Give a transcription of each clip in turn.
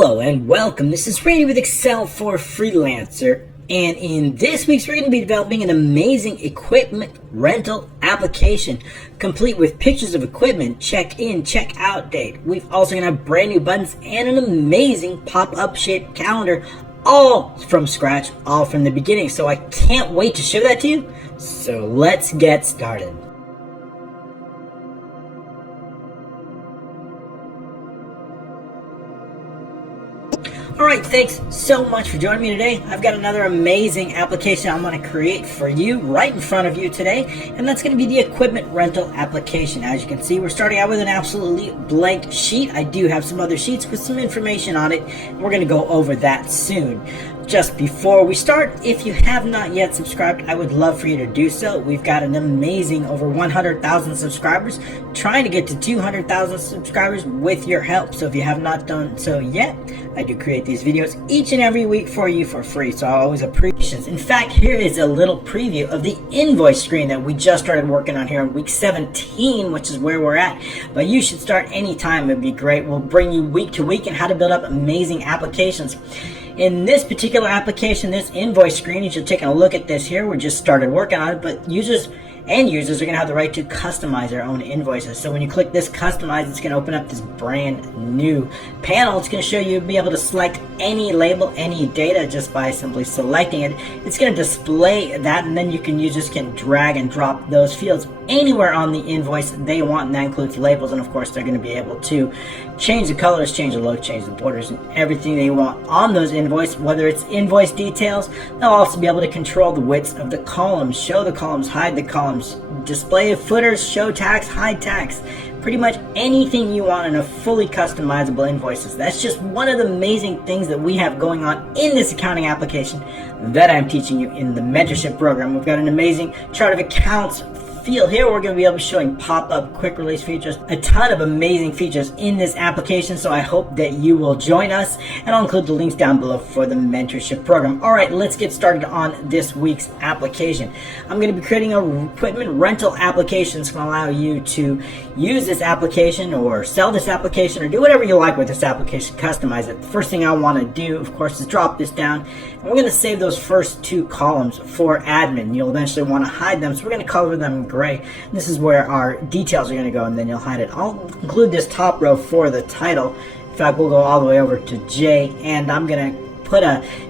Hello and welcome. This is Randy with Excel for Freelancer, and in this week's we're going to be developing an amazing equipment rental application complete with pictures of equipment, check-in, check-out date. We've also going to have brand new buttons and an amazing pop-up shaped calendar, all from scratch, all from the beginning. So I can't wait to show that to you. So let's get started. Alright, thanks so much for joining me today. I've got another amazing application I'm going to create for you right in front of you today, and that's going to be the equipment rental application. As you can see, we're starting out with an absolutely blank sheet. I do have some other sheets with some information on it, and we're going to go over that soon. Just before we start, if you have not yet subscribed, I would love for you to do so. We've got an amazing over 100,000 subscribers, trying to get to 200,000 subscribers with your help. So if you have not done so yet, I do create these videos each and every week for you for free, so I always appreciate it. In fact, here is a little preview of the invoice screen that we just started working on here in week 17, which is where we're at. But you should start anytime. It'd be great. We'll bring you week to week and how to build up amazing applications. In this particular application, this invoice screen, as you're taking a look at this here, we just started working on it, but end users are going to have the right to customize their own invoices. So when you click this customize, it's going to open up this brand new panel. It's going to show you be able to select any label, any data just by simply selecting it. It's going to display that, and then you can drag and drop those fields anywhere on the invoice they want, and that includes labels. And of course, they're going to be able to change the colors, change the look, change the borders, and everything they want on those invoices. Whether it's invoice details, they'll also be able to control the width of the columns, show the columns, hide the columns, display footers, show tags, hide tags, pretty much anything you want in a fully customizable invoices. That's just one of the amazing things that we have going on in this accounting application that I'm teaching you in the mentorship program. We've got an amazing chart of accounts field here. We're going to be able to be showing pop-up quick release features, a ton of amazing features in this application, so I hope that you will join us, and I'll include the links down below for the mentorship program. Alright, let's get started on this week's application. I'm going to be creating a equipment rental application that's going to allow you to use this application or sell this application or do whatever you like with this application, customize it. The first thing I want to do, of course, is drop this down, and we're going to save those first two columns for admin. You'll eventually want to hide them, so we're going to color them gray. This is where our details are going to go, and then you'll hide it. I'll include this top row for the title. In fact, we'll go all the way over to J, and I'm going to put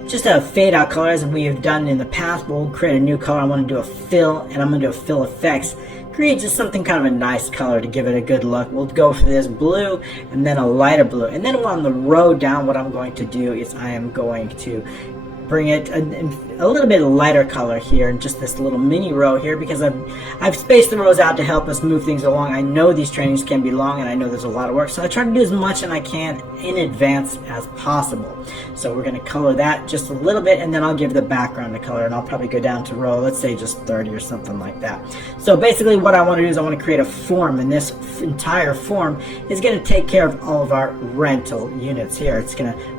just a fade out color as we have done in the past. We'll create a new color. I want to do a fill, and I'm going to do a fill effects. Create just something kind of a nice color to give it a good look. We'll go for this blue and then a lighter blue. And then on the row down, what I'm going to do is I am going to bring it a little bit lighter color here, and just this little mini row here, because I've spaced the rows out to help us move things along. I know these trainings can be long, and I know there's a lot of work, so I try to do as much as I can in advance as possible. So we're going to color that just a little bit, and then I'll give the background a color, and I'll probably go down to row, let's say just 30 or something like that. So basically what I want to do is I want to create a form, and this entire form is going to take care of all of our rental units here.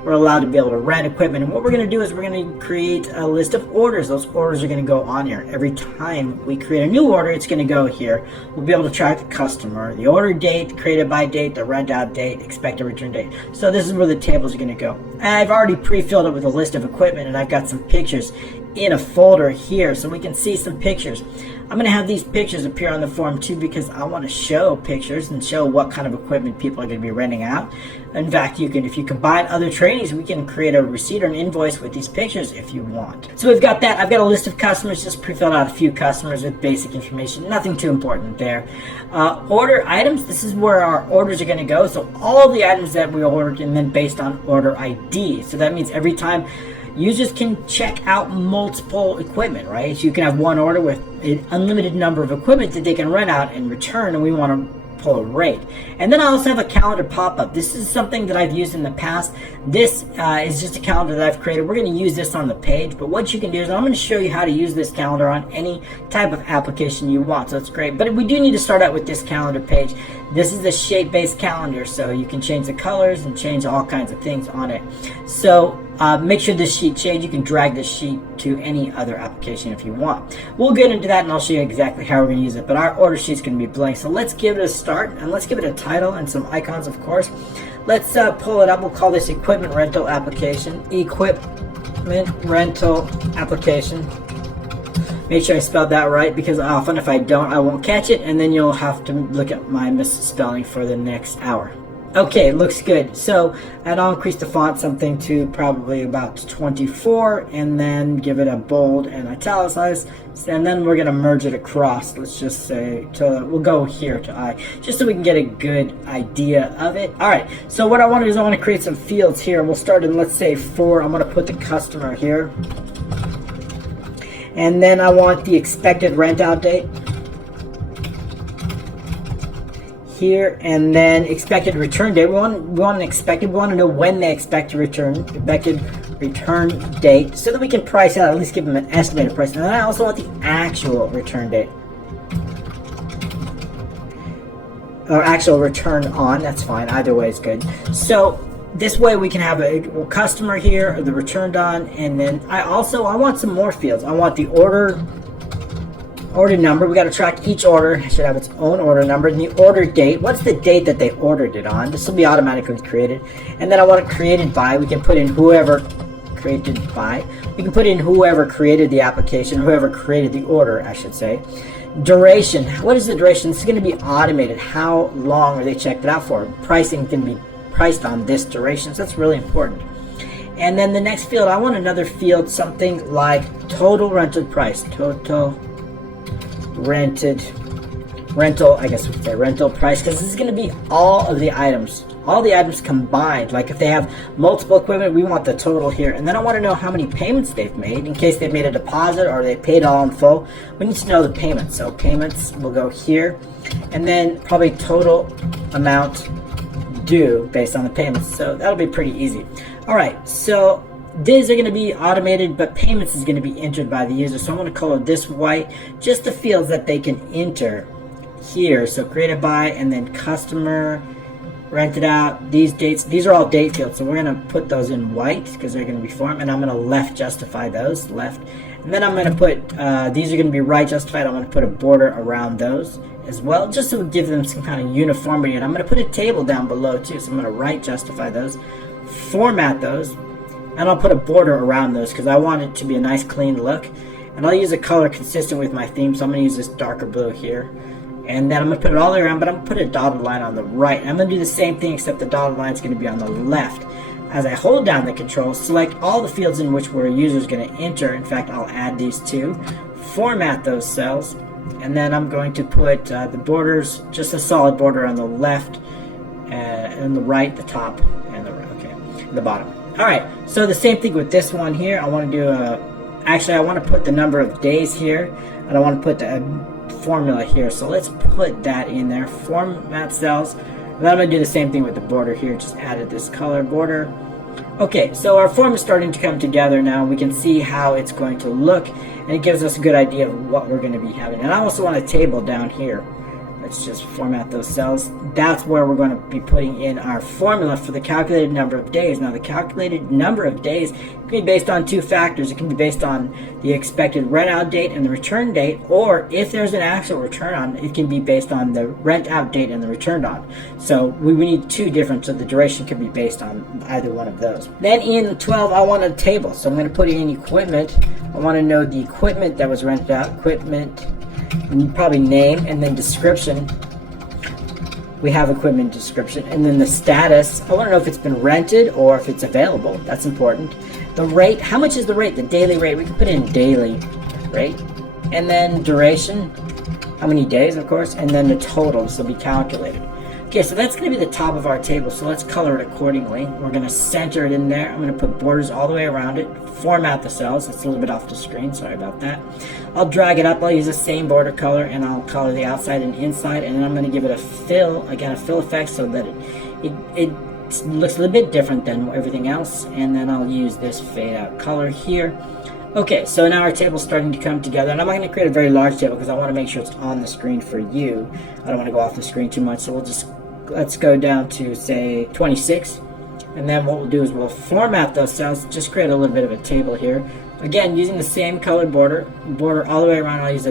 We're allowed to be able to rent equipment, and what we're going to do is we're going to create a list of orders. Those orders are going to go on here. Every time we create a new order, it's going to go here. We'll be able to track the customer, the order date, created by date, the rent out date, expected return date. So this is where the tables are going to go. I've already pre-filled it with a list of equipment, and I've got some pictures in a folder here so we can see some pictures. I'm going to have these pictures appear on the form too, because I want to show pictures and show what kind of equipment people are going to be renting out. In fact, if you combine other trainings, we can create a receipt or an invoice with these pictures if you want. So we've got that. I've got a list of customers, just pre-filled out a few customers with basic information, nothing too important there. Order items, this is where our orders are going to go. So all the items that we ordered, and then based on order ID. So that means every time users can check out multiple equipment, right? So you can have one order with an unlimited number of equipment that they can rent out and return, and we want to pull a rate. And then I also have a calendar pop-up. This is something that I've used in the past. This is just a calendar that I've created. We're going to use this on the page, but what you can do is I'm going to show you how to use this calendar on any type of application you want. So it's great, but we do need to start out with this calendar page. This is a shape-based calendar, so you can change the colors and change all kinds of things on it. So make sure this sheet changed. You can drag this sheet to any other application if you want. We'll get into that, and I'll show you exactly how we're going to use it, but our order sheet's going to be blank. So let's give it a start, and let's give it a title and some icons, of course. let's pull it up. We'll call this equipment rental application. Equipment rental application. Make sure I spelled that right, because often if I don't, I won't catch it, and then you'll have to look at my misspelling for the next hour. Okay, looks good. So, and I'll increase the font something to probably about 24, and then give it a bold and italicize, and then we're gonna merge it across. Let's just say we'll go here to I, just so we can get a good idea of it. All right. So what I want to do is I want to create some fields here. We'll start in, let's say, 4. I'm gonna put the customer here, and then I want the expected rent out date here, and then expected return date. We want an expected. We want to know when they expect to return. Expected return date, so that we can price out, at least give them an estimated price. And then I also want the actual return date, or actual return on. That's fine. Either way is good. So this way we can have a customer here, or the returned on, and then I want some more fields. I want the order number. We got to track each order. It should have its own order number, and the order date. What's the date that they ordered it on? This will be automatically created. And then I want it created by. We can put in whoever created by. We can put in whoever created the application, whoever created the order, I should say. Duration. What is the duration? This is going to be automated. How long are they checked it out for? Pricing can be priced on this duration, so that's really important. And then the next field, I want another field, something like total rented price. Total rental, I guess we could say rental price, because this is going to be all the items combined. Like if they have multiple equipment, we want the total here. And then I want to know how many payments they've made, in case they've made a deposit or they paid all in full. We need to know the payments. So payments will go here, and then probably total amount due based on the payments. So that'll be pretty easy. All right, so these are going to be automated, but payments is going to be entered by the user. So I'm going to color this white, just the fields that they can enter here. So created by, and then customer, rented out, these dates. These are all date fields, so we're going to put those in white because they're going to be formed, and I'm going to left justify those, left. And then I'm going to put, these are going to be right justified. I'm going to put a border around those as well, just to give them some kind of uniformity. And I'm going to put a table down below too, so I'm going to right justify those, format those, and I'll put a border around those because I want it to be a nice clean look. And I'll use a color consistent with my theme, so I'm going to use this darker blue here. And then I'm going to put it all the way around, but I'm going to put a dotted line on the right. I'm going to do the same thing, except the dotted line is going to be on the left. As I hold down the control, select all the fields in which where a user is going to enter. In fact, I'll add these two. Format those cells. And then I'm going to put the borders, just a solid border on the left, and the right, the top, and the bottom. Alright, so the same thing with this one here. I want to do actually I want to put the number of days here, and I want to put the formula here. So let's put that in there. Format cells. And then I'm going to do the same thing with the border here. Just added this color border. Okay, so our form is starting to come together now. We can see how it's going to look, and it gives us a good idea of what we're going to be having. And I also want a table down here. Let's just format those cells. That's where we're going to be putting in our formula for the calculated number of days. Now, the calculated number of days can be based on two factors. It can be based on the expected rent out date and the return date, or if there's an actual return on, it can be based on the rent out date and the returned on. So we need two different, so the duration can be based on either one of those. Then in 12, I want a table. So I'm going to put in equipment. I want to know the equipment that was rented out, equipment, and probably name, and then description. We have equipment description, and then the status. I want to know if it's been rented or if it's available. That's important. The rate, how much is the rate? The daily rate, we can put in daily rate. And then duration, how many days, of course, and then the total. This will be calculated. Okay, so that's going to be the top of our table, so let's color it accordingly. We're going to center it in there. I'm going to put borders all the way around it, format the cells. It's a little bit off the screen, sorry about that. I'll drag it up. I'll use the same border color, and I'll color the outside and inside, and then I'm going to give it a fill, again, a fill effect, so that it looks a little bit different than everything else. And then I'll use this fade out color here. Okay, so now our table's starting to come together, and I'm not going to create a very large table because I want to make sure it's on the screen for you. I don't want to go off the screen too much, so let's go down to, say, 26. And then what we'll do is we'll format those cells, just create a little bit of a table here. Again, using the same colored border all the way around. I'll use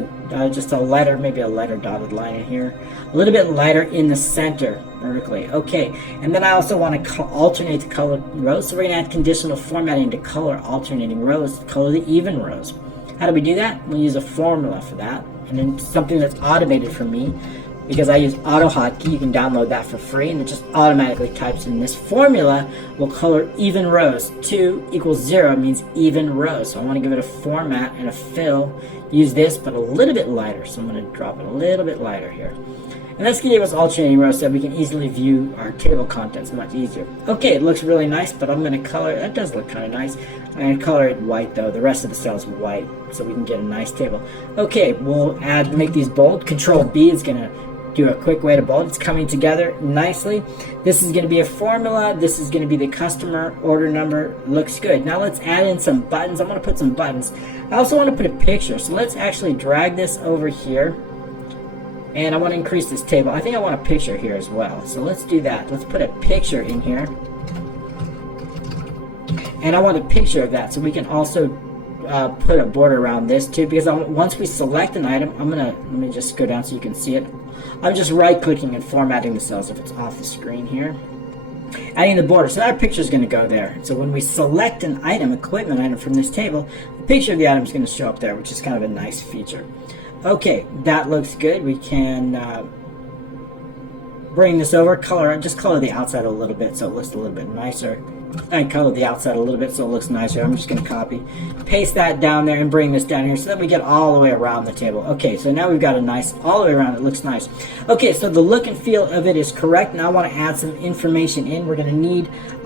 just a letter, maybe a letter dotted line in here. A little bit lighter in the center vertically. Okay, and then I also want to alternate the colored rows. So we're going to add conditional formatting to color alternating rows, color the even rows. How do we do that? We'll use a formula for that. And then something that's automated for me, because I use AutoHotkey. You can download that for free, and it just automatically types in this formula will color even rows. 2 equals 0 means even rows. So I want to give it a format and a fill. Use this, but a little bit lighter. So I'm going to drop it a little bit lighter here. And that's going to give us alternating rows so that we can easily view our table contents much easier. Okay, it looks really nice, but I'm going to color it. That does look kind of nice. I'm going to color it white though. The rest of the cell is white so we can get a nice table. Okay, we'll make these bold. Control B is going to do a quick way to bold. It's coming together nicely. This is going to be a formula. This is going to be the customer order number. Looks good. Now let's add in some buttons. I'm going to put some buttons. I also want to put a picture. So let's actually drag this over here. And I want to increase this table. I think I want a picture here as well. So let's do that. Let's put a picture in here. And I want a picture of that so we can also put a border around this too, because once we select an item, let me just go down so you can see it. I'm just right clicking and formatting the cells if it's off the screen here. Adding the border, so that picture is going to go there. So when we select an item, equipment item from this table, the picture of the item is going to show up there, which is kind of a nice feature. Okay, that looks good. We can bring this over, just color the outside a little bit so it looks a little bit nicer. And color the outside a little bit so it looks nicer. I'm just going to copy, paste that down there and bring this down here so that we get all the way around the table. Okay, so now we've got a nice, all the way around, it looks nice. Okay, so the look and feel of it is correct. Now I want to add some information in.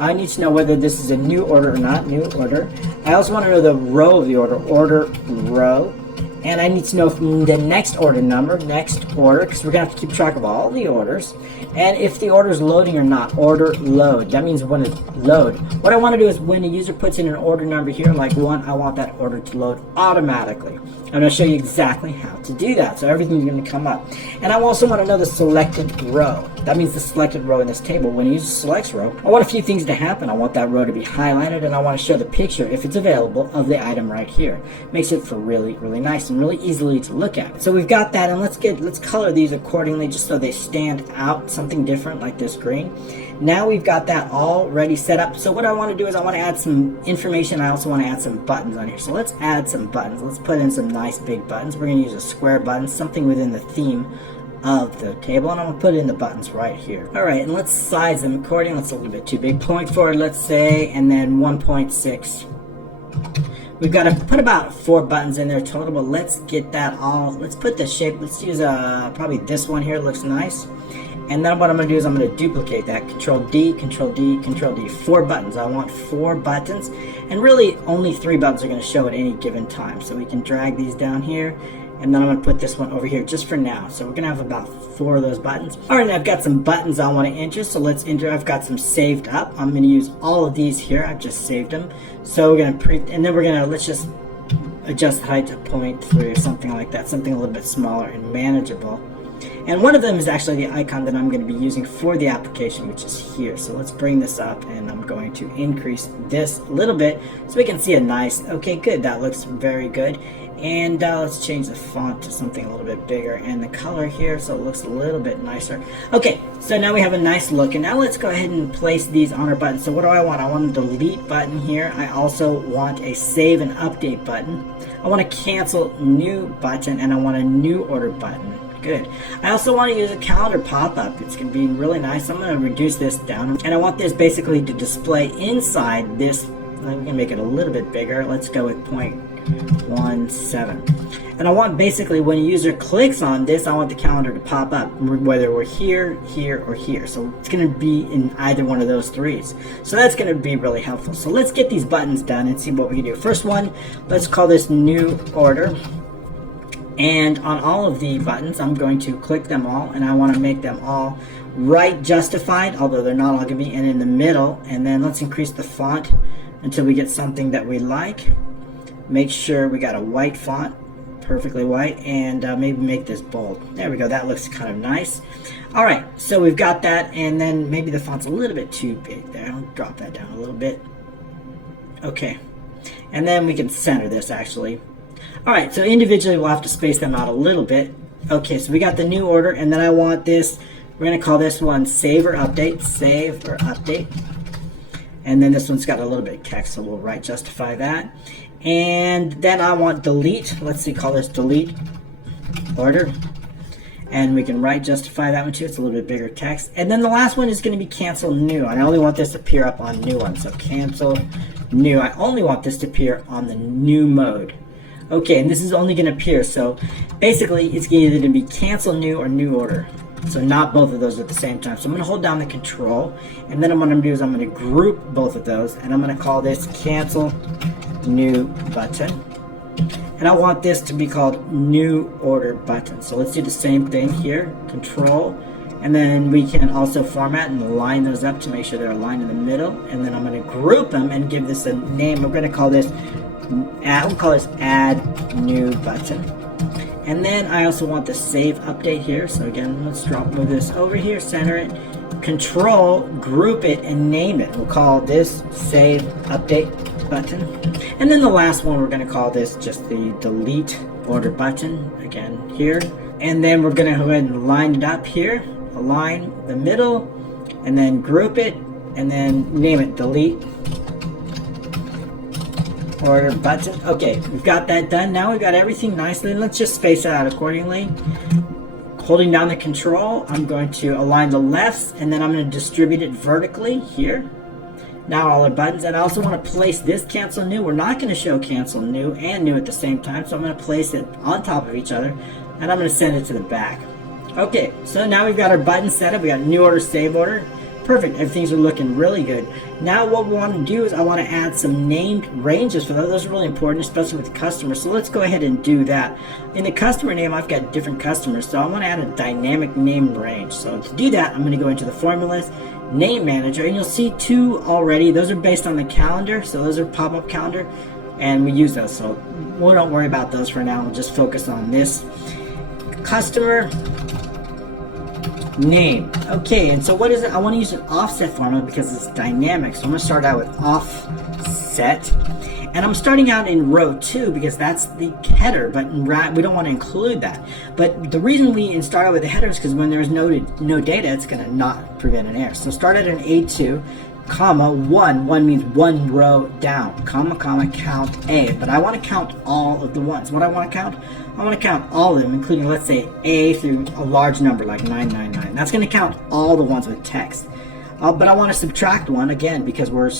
I need to know whether this is a new order or not, new order. I also want to know the row of the order row. And I need to know from the next order number, next order, because we're going to have to keep track of all the orders. And if the order is loading or not, order load. That means when it's load. What I want to do is when a user puts in an order number here, like 1, I want that order to load automatically. I'm going to show you exactly how to do that. So everything's going to come up. And I also want to know the selected row. That means the selected row in this table. When a user selects row, I want a few things to happen. I want that row to be highlighted, and I want to show the picture, if it's available, of the item right here. Makes it for really, really nice and really easily to look at. So we've got that, and let's color these accordingly just so they stand out, something different like this green. Now we've got that all ready set up. So what I want to do is I want to add some information. I also want to add some buttons on here. So let's add some buttons. Let's put in some nice big buttons. We're going to use a square button, something within the theme of the table, and I'm going to put in the buttons right here. Alright, and let's size them accordingly. That's a little bit too big. 0.4, let's say, and then 1.6. We've got to put about 4 buttons in there total, but let's get that all. Let's put the shape. Let's use probably this one here. It looks nice. And then what I'm going to do is I'm going to duplicate that. Control D, Control D, Control D. 4 buttons. I want 4 buttons. And really only 3 buttons are going to show at any given time. So we can drag these down here. And then I'm going to put this one over here just for now. So we're going to have about 4 of those buttons. Alright, I've got some buttons I want to enter. So let's enter. I've got some saved up. I'm going to use all of these here. I've just saved them. So we're going to print, and then we're going to, let's just adjust the height to 0.3 or something like that. Something a little bit smaller and manageable. And one of them is actually the icon that I'm going to be using for the application, which is here. So let's bring this up, and I'm going to increase this a little bit so we can see a nice, okay, good. That looks very good. And let's change the font to something a little bit bigger, and the color here so it looks a little bit nicer. Okay, so now we have a nice look, and now let's go ahead and place these on our button. So what do I want? I want a delete button here. I also want a save and update button. I want a cancel new button, and I want a new order button. Good. I also want to use a calendar pop-up. It's going to be really nice. I'm going to reduce this down, and I want this basically to display inside this. I'm going to make it a little bit bigger. Let's go with 0.17. And I want basically when a user clicks on this, I want the calendar to pop up, whether we're here, here, or here. So it's going to be in either one of those 3s. So that's going to be really helpful. So let's get these buttons done and see what we can do. First one, let's call this new order. And on all of the buttons, I'm going to click them all, and I want to make them all right justified, although they're not all going to be in the middle. And then let's increase the font until we get something that we like. Make sure we got a white font, perfectly white, and maybe make this bold. There we go, that looks kind of nice. All right, so we've got that, and then maybe the font's a little bit too big there. I'll drop that down a little bit. Okay, and then we can center this actually. All right, so individually we'll have to space them out a little bit. Okay, so we got the new order, and then I want this, we're gonna call this one save or update, save or update. And then this one's got a little bit of text, so we'll right justify that. And then I want delete, let's see, call this delete order. And we can right justify that one too, it's a little bit bigger text. And then the last one is gonna be cancel new. I only want this to appear up on new one, so cancel new. I only want this to appear on the new mode. Okay, and this is only going to appear, so basically it's either going to be cancel new or new order. So not both of those at the same time. So I'm going to hold down the control, and then what I'm going to do is I'm going to group both of those, and I'm going to call this cancel new button. And I want this to be called new order button. So let's do the same thing here, control, and then we can also format and line those up to make sure they're aligned in the middle. And then I'm going to group them and give this a name. We're going to call this we'll call this add new button. And then I also want the save update here. So again, let's move this over here, center it, control, group it, and name it. We'll call this save update button. And then the last one, we're going to call this just the delete order button, again here. And then we're going to go ahead and line it up here, align the middle, and then group it, and then name it delete order button. Okay, we've got that done. Now we've got everything nicely. Let's just space it out accordingly. Holding down the control, I'm going to align the lefts, and then I'm going to distribute it vertically here. Now all our buttons, and I also want to place this cancel new. We're not going to show cancel new and new at the same time, so I'm going to place it on top of each other, and I'm going to send it to the back. Okay, so now we've got our buttons set up. We got new order, save order. Perfect, everything's looking really good. Now what we want to do is I want to add some named ranges for those. Those are really important, especially with customers. So let's go ahead and do that. In the customer name, I've got different customers, so I want to add a dynamic name range. So to do that, I'm going to go into the formulas, name manager, and you'll see two already. Those are based on the calendar, so those are pop-up calendar, and we use those. So we don't worry about those for now. We'll just focus on this customer name. Okay, and so what is it? I want to use an offset formula because it's dynamic. So I'm going to start out with offset, and I'm starting out in row 2 because that's the header, but we don't want to include that. But the reason we start out with the header is because when there's no data, it's going to not prevent an error. So start at an A2, comma 1. 1 means one row down, comma, count A. But I want to count all of the ones. What I want to count? I want to count all of them, including, let's say, A through a large number like 999. That's going to count all the ones with text. But I want to subtract one, again, because we're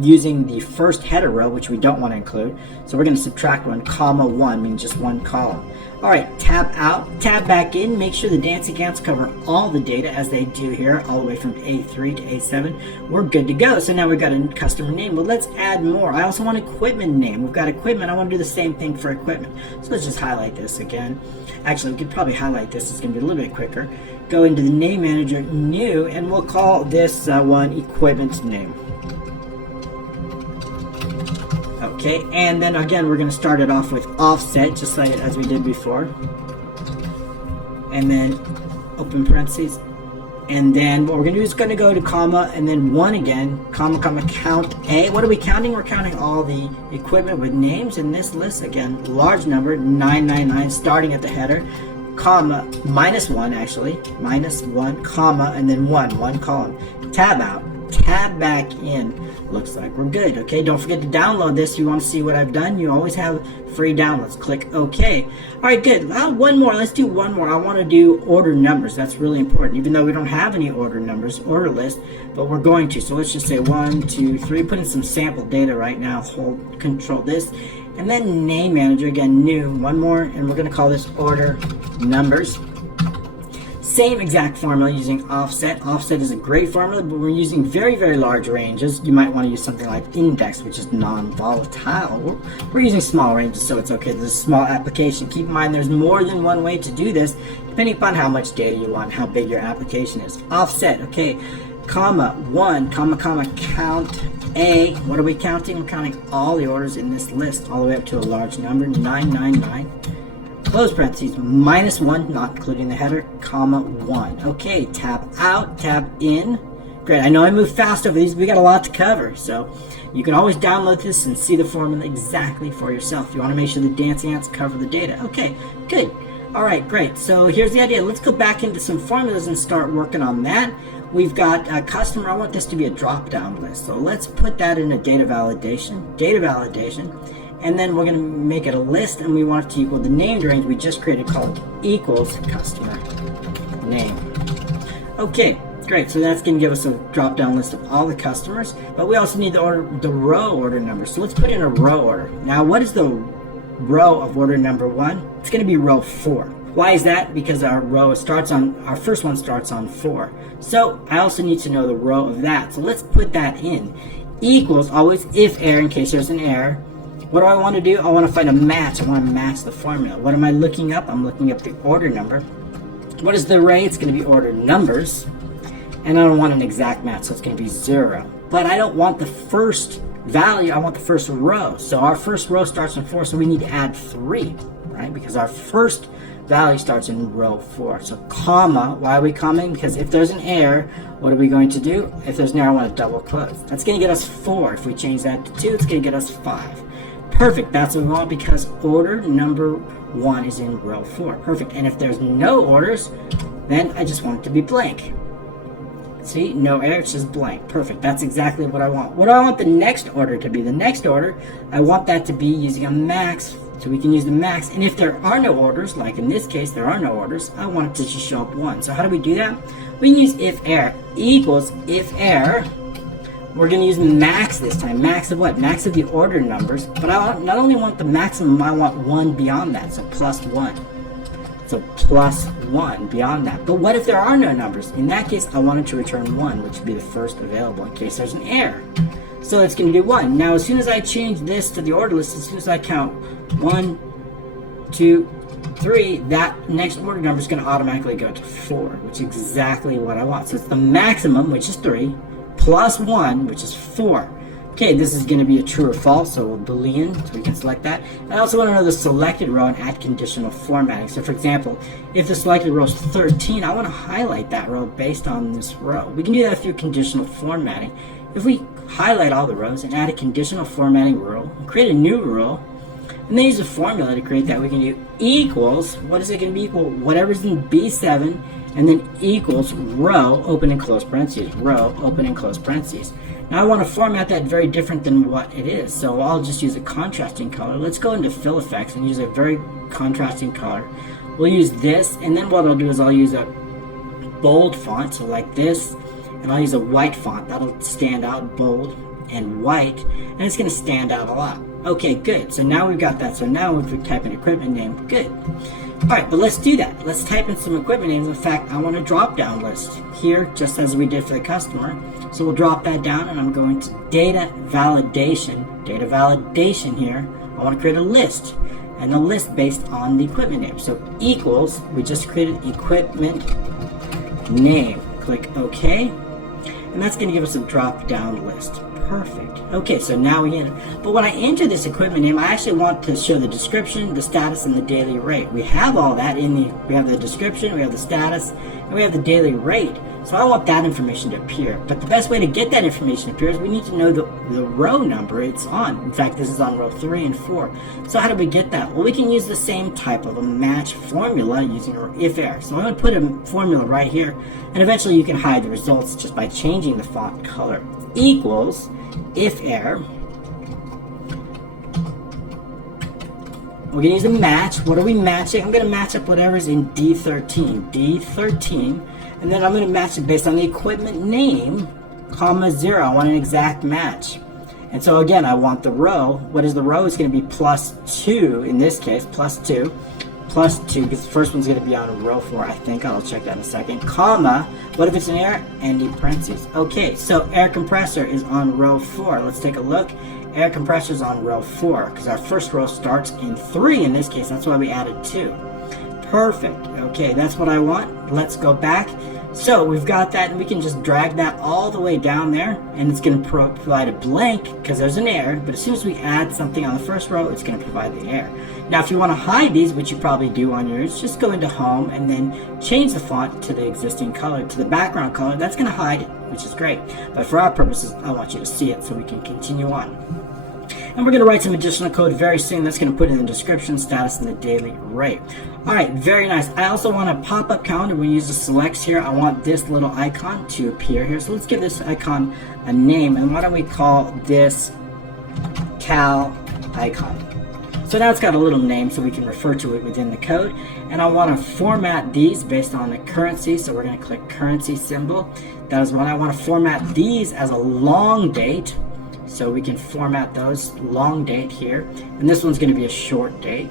using the first header row, which we don't want to include. So we're going to subtract 1, comma 1, means just one column. All right, tab out, tab back in, make sure the dancing ants cover all the data as they do here, all the way from A3 to A7. We're good to go. So now we've got a customer name. Well, let's add more. I also want equipment name. We've got equipment. I want to do the same thing for equipment. So let's just highlight this again. Actually, we could probably highlight this. It's going to be a little bit quicker. Go into the name manager, new, and we'll call this one equipment name. Okay, and then again, we're going to start it off with offset, just like as we did before. And then open parentheses. And then what we're going to do is going to go to comma and then 1 again, comma, count A. What are we counting? We're counting all the equipment with names in this list. Again, large number, 999, starting at the header, comma, -1 actually, -1, comma, and then 1 column. Tab out, tab back in. Looks like we're good. Okay, don't forget to download this. You want to see what I've done? You always have free downloads. Click OK. All right, good. One more. Let's do one more. I want to do order numbers. That's really important, even though we don't have any order numbers, order list, but we're going to. So let's just say 1, 2, 3. Put in some sample data right now. Hold Control this, and then name manager again, new. One more, and we're going to call this order numbers. Same exact formula using offset. Offset is a great formula, but we're using very, very large ranges. You might want to use something like index, which is non-volatile. We're using small ranges, so it's okay. This is a small application. Keep in mind there's more than one way to do this, depending upon how much data you want, how big your application is. Offset, okay, comma, 1, comma, count A. What are we counting? We're counting all the orders in this list, all the way up to a large number, 999. close parentheses, -1, not including the header, comma 1. Okay, tab out, tab in. Great, I know I moved fast over these, but we got a lot to cover, so you can always download this and see the formula exactly for yourself. You want to make sure the dancing ants cover the data. Okay, good. All right, great. So here's the idea. Let's go back into some formulas and start working on that. We've got a customer. I want this to be a drop-down list. So let's put that in a data validation, and then we're going to make it a list, and we want it to equal the named range we just created called equals customer name. Okay. Great, so that's going to give us a drop-down list of all the customers, but we also need the row order number. So let's put in a row order. Now, what is the row of order number 1? It's going to be row 4. Why is that? Because our first one starts on 4. So I also need to know the row of that. So let's put that in. Equals, always if error in case there's an error. What do I want to do? I want to find a match. I want to match the formula. What am I looking up? I'm looking up the order number. What is the array? It's going to be order numbers. And I don't want an exact match, so it's going to be 0. But I don't want the first value, I want the first row. So our first row starts in 4, so we need to add 3, right? Because our first value starts in row 4. So comma, why are we commaing? Because if there's an error, what are we going to do? If there's an error, I want to double close. That's going to get us 4. If we change that to 2, it's going to get us 5. Perfect, that's what we want because order number 1 is in row 4. Perfect, and if there's no orders, then I just want it to be blank. See, no error, it's just blank. Perfect, that's exactly what I want. What do I want the next order to be? The next order, I want that to be using a max, so we can use the max. And if there are no orders, like in this case, there are no orders, I want it to just show up 1. So how do we do that? We can use if error equals if error. We're going to use max this time. Max of what? Max of the order numbers. But I not only want the maximum, I want 1 beyond that, so plus 1. So plus 1 beyond that. But what if there are no numbers? In that case, I wanted to return 1, which would be the first available in case there's an error. So it's going to do 1. Now, as soon as I change this to the order list, as soon as I count 1, 2, 3, that next order number is going to automatically go to 4, which is exactly what I want. So it's the maximum, which is 3, plus 1, which is 4. Okay, this is going to be a true or false, so a Boolean, so we can select that. I also want to know the selected row and add conditional formatting. So for example, if the selected row is 13, I want to highlight that row based on this row. We can do that through conditional formatting. If we highlight all the rows and add a conditional formatting rule, create a new rule, and then use a formula to create that, we can do equals, what is it going to be equal? Whatever's in B7, and then equals row, open and close parentheses, row, open and close parentheses. Now I want to format that very different than what it is, so I'll just use a contrasting color. Let's go into fill effects and use a very contrasting color. We'll use this, and then what I'll do is I'll use a bold font, so like this, and I'll use a white font. That'll stand out, bold and white, and it's going to stand out a lot. Okay, good. So now we've got that. So now if we type in equipment name, good. All right, but let's do that. Let's type in some equipment names. In fact, I want a drop-down list here, just as we did for the customer. So we'll drop that down, and I'm going to data validation. Data validation here. I want to create a list, and a list based on the equipment name. So equals, we just created equipment name. Click OK, and that's going to give us a drop-down list. Perfect. Okay, so now we enter. But when I enter this equipment name, I actually want to show the description, the status, and the daily rate. We have all that we have the description, we have the status, and we have the daily rate. So I want that information to appear. But the best way to get that information to appear is we need to know the row number it's on. In fact, this is on row 3 and 4. So how do we get that? Well, we can use the same type of a match formula using if error. So I'm going to put a formula right here, and eventually you can hide the results just by changing the font color. Equals if error. We're going to use a match. What are we matching? I'm going to match up whatever's in D13. D13. And then I'm going to match it based on the equipment name, comma 0. I want an exact match. And so again, I want the row. What is the row? It's going to be plus 2 in this case, plus 2. Plus 2, because the first one's going to be on row 4, I think. I'll check that in a second. Comma, what if it's an error? Ending parentheses. Okay, so air compressor is on row 4. Let's take a look. Air compressor is on row 4, because our first row starts in 3 in this case. That's why we added 2. Perfect. Okay, that's what I want. Let's go back So we've got that, and we can just drag that all the way down there, and it's going to provide a blank because there's an error, but as soon as we add something on the first row, it's going to provide the error. Now if you want to hide these, which you probably do on yours, just go into Home and then change the font to the existing color, to the background color. That's going to hide it, which is great. But for our purposes, I want you to see it so we can continue on. And we're going to write some additional code very soon. That's going to put in the description, status, and the daily rate. All right, very nice. I also want a pop-up calendar. When you use the selects here, I want this little icon to appear here. So let's give this icon a name. And why don't we call this Cal Icon? So now it's got a little name so we can refer to it within the code. And I want to format these based on the currency. So we're going to click currency symbol. That is what I want to format these as a long date. So we can format those long date here. And this one's going to be a short date.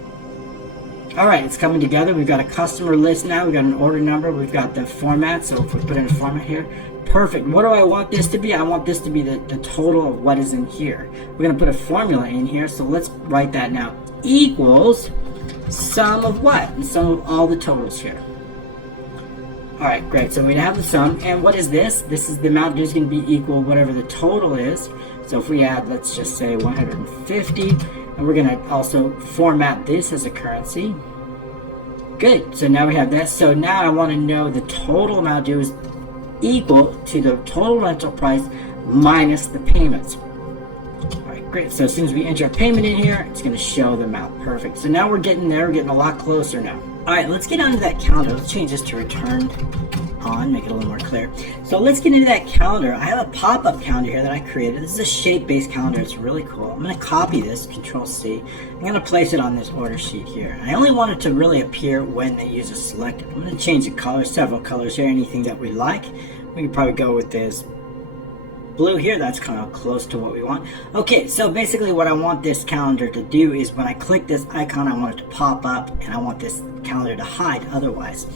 All right, it's coming together. We've got a customer list now. We've got an order number. We've got the format. So if we put in a format here, perfect. What do I want this to be? I want this to be the total of what is in here. We're going to put a formula in here. So let's write that now. Equals sum of what? And sum of all the totals here. All right, great. So we have the sum. And what is this? This is the amount due is going to be equal whatever the total is. So if we add, let's just say 150, and we're going to also format this as a currency. Good. So now we have this. So now I want to know the total amount due is equal to the total rental price minus the payments. All right, great. So as soon as we enter a payment in here, it's going to show the amount. Perfect. So now we're getting there. We're getting a lot closer now. All right, let's get onto that calendar. Let's change this to return on, make it a little more clear. So let's get into that calendar. I have a pop-up calendar here that I created. This is a shape-based calendar. It's really cool. I'm going to copy this, Control C. I'm going to place it on this order sheet here. I only want it to really appear when the user is selected. I'm going to change the color, several colors here, anything that we like. We can probably go with this blue here. That's kind of close to what we want. Okay, so basically what I want this calendar to do is when I click this icon, I want it to pop up, and I want this calendar to hide otherwise.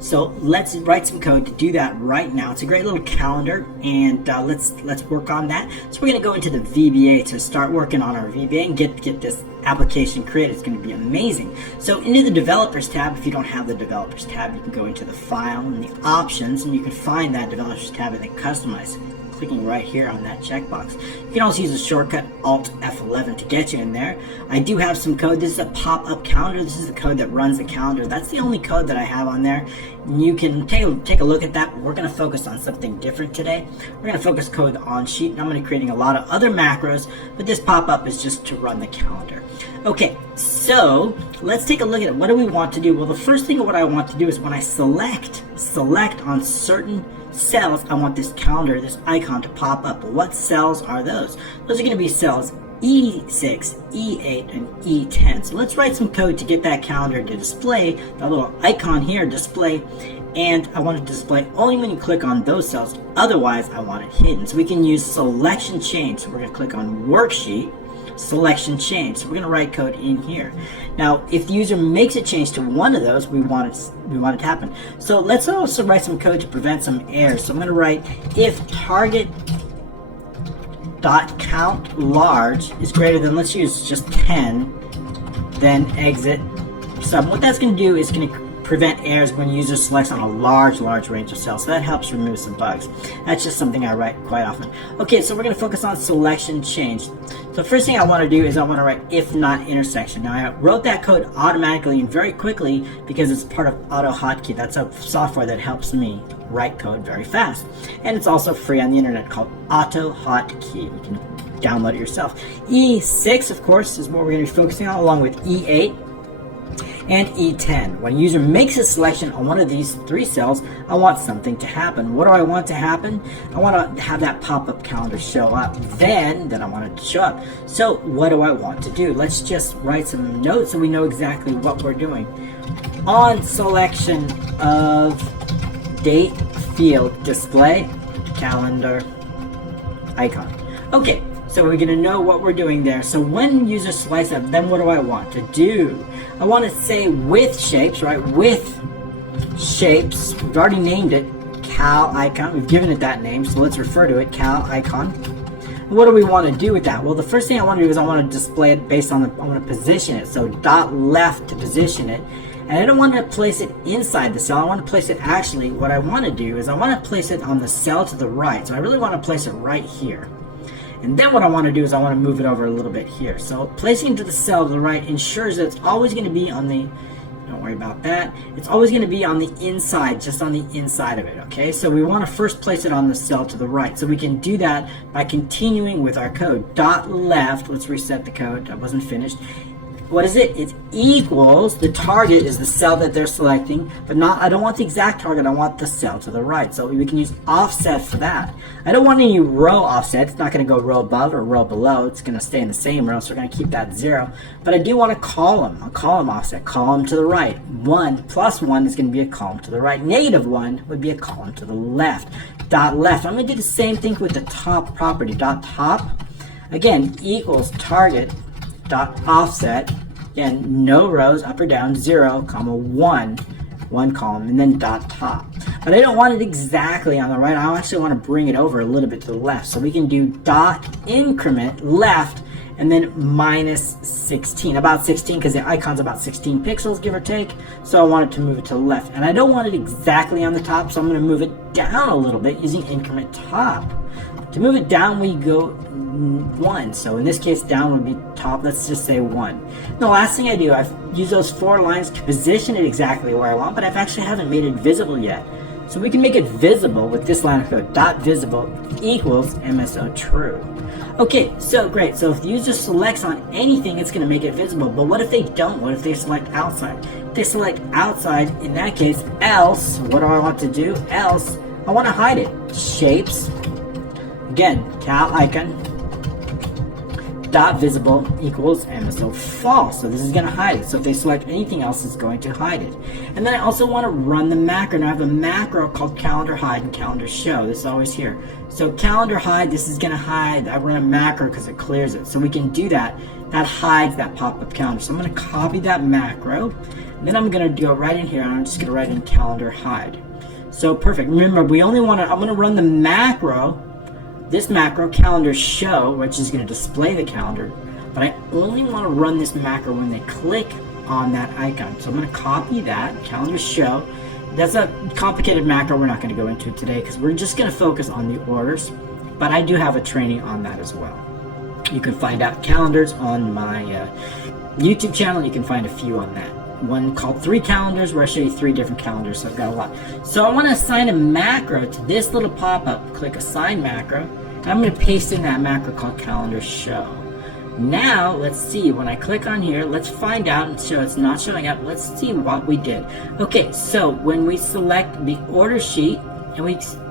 So let's write some code to do that right now. It's a great little calendar, and let's work on that. So we're going to go into the VBA to start working on our VBA and get this application created. It's going to be amazing. So into the Developers tab, if you don't have the Developers tab, you can go into the File and the Options, and you can find that Developers tab and then Customize. Clicking right here on that checkbox. You can also use a shortcut Alt F11 to get you in there. I do have some code. This is a pop-up calendar. This is the code that runs the calendar. That's the only code that I have on there. You can take a look at that. We're going to focus on something different today. We're going to focus code on sheet, and I'm going to be creating a lot of other macros, but this pop-up is just to run the calendar. Okay, so let's take a look at it. What do we want to do? Well, the first thing what I want to do is when I select on certain cells, I want this calendar, this icon to pop up. What cells are those? Those are going to be cells E6, E8, and E10. So let's write some code to get that calendar to display, that little icon here display, and I want it to display only when you click on those cells. Otherwise, I want it hidden. So we can use selection change. So we're going to click on worksheet, selection change. So we're going to write code in here. Now, if the user makes a change to one of those, we want it to happen. So let's also write some code to prevent some errors. So I'm going to write if target dot count large is greater than, let's use just 10, then exit sub. What that's going to do is going to prevent errors when user selects on a large range of cells. So that helps remove some bugs. That's just something I write quite often. Okay, so we're going to focus on selection change. So first thing I want to do is I want to write if not intersection. Now I wrote that code automatically and very quickly because it's part of AutoHotkey. That's a software that helps me write code very fast. And it's also free on the internet called AutoHotkey. You can download it yourself. E6, of course, is what we're going to be focusing on, along with E8 and E10. When a user makes a selection on one of these three cells, I want something to happen. What do I want to happen? I want to have that pop-up calendar show up. Then I want it to show up. So what do I want to do? Let's just write some notes so we know exactly what we're doing. On selection of date field, display calendar icon. Okay, so we're going to know what we're doing there. So when user selects that, then what do I want to do? I want to say with shapes, right? With shapes. We've already named it Cal Icon. We've given it that name, so let's refer to it Cal Icon. What do we want to do with that? Well, the first thing I want to do is I want to display it based on I want to position it. So dot left to position it. And I don't want to place it inside the cell. I want to place it actually, what I want to do is I want to place it on the cell to the right. So I really want to place it right here. And then what I want to do is I want to move it over a little bit here. So placing it to the cell to the right ensures that it's always going to be on the, don't worry about that, it's always going to be on the inside, just on the inside of it, okay? So we want to first place it on the cell to the right. So we can do that by continuing with our code. Dot left, let's reset the code, that wasn't finished. What is it? It equals, the target is the cell that they're selecting, but not, I don't want the exact target, I want the cell to the right. So we can use offset for that. I don't want any row offset, it's not going to go row above or row below, it's going to stay in the same row, so we're going to keep that 0. But I do want a column offset, column to the right. 1 plus 1 is going to be a column to the right. Negative 1 would be a column to the left. Dot left, I'm going to do the same thing with the top property. Dot top, again, equals target dot offset, again, no rows, up or down, 0, comma 1, one column, and then dot top. But I don't want it exactly on the right. I actually want to bring it over a little bit to the left. So we can do dot increment left and then minus 16, about 16, because the icon's about 16 pixels, give or take. So I want it to move it to the left. And I don't want it exactly on the top, so I'm going to move it down a little bit using increment top. To move it down, we go 1. So in this case, down would be top. Let's just say 1. The last thing I do, I've used those 4 lines to position it exactly where I want, but I actually haven't made it visible yet. So we can make it visible with this line of code. Dot visible equals MSO true. Okay, so great. So if the user selects on anything, it's going to make it visible. But what if they don't? What if they select outside? If they select outside, in that case, else, what do I want to do? Else, I want to hide it. Shapes. Again, cal icon dot visible equals MSO false. So this is going to hide it. So if they select anything else, it's going to hide it. And then I also want to run the macro. Now I have a macro called calendar hide and calendar show. This is always here. So calendar hide, this is going to hide. I run a macro because it clears it. So we can do that. That hides that pop-up calendar. So I'm going to copy that macro. And then I'm going to go right in here. And I'm just going to write in calendar hide. So perfect. Remember, we only want to, I'm going to run the macro. This macro, calendar show, which is going to display the calendar, but I only want to run this macro when they click on that icon. So I'm going to copy that, calendar show. That's a complicated macro we're not going to go into today because we're just going to focus on the orders, but I do have a training on that as well. You can find out calendars on my YouTube channel. You can find a few on that. One called 3 calendars where I show you 3 different calendars, so I've got a lot. So I want to assign a macro to this little pop-up. Click assign macro. And I'm going to paste in that macro called calendar show. Now let's see, when I click on here, let's find out and show it's not showing up. Let's see what we did. Okay, so when we select the order sheet and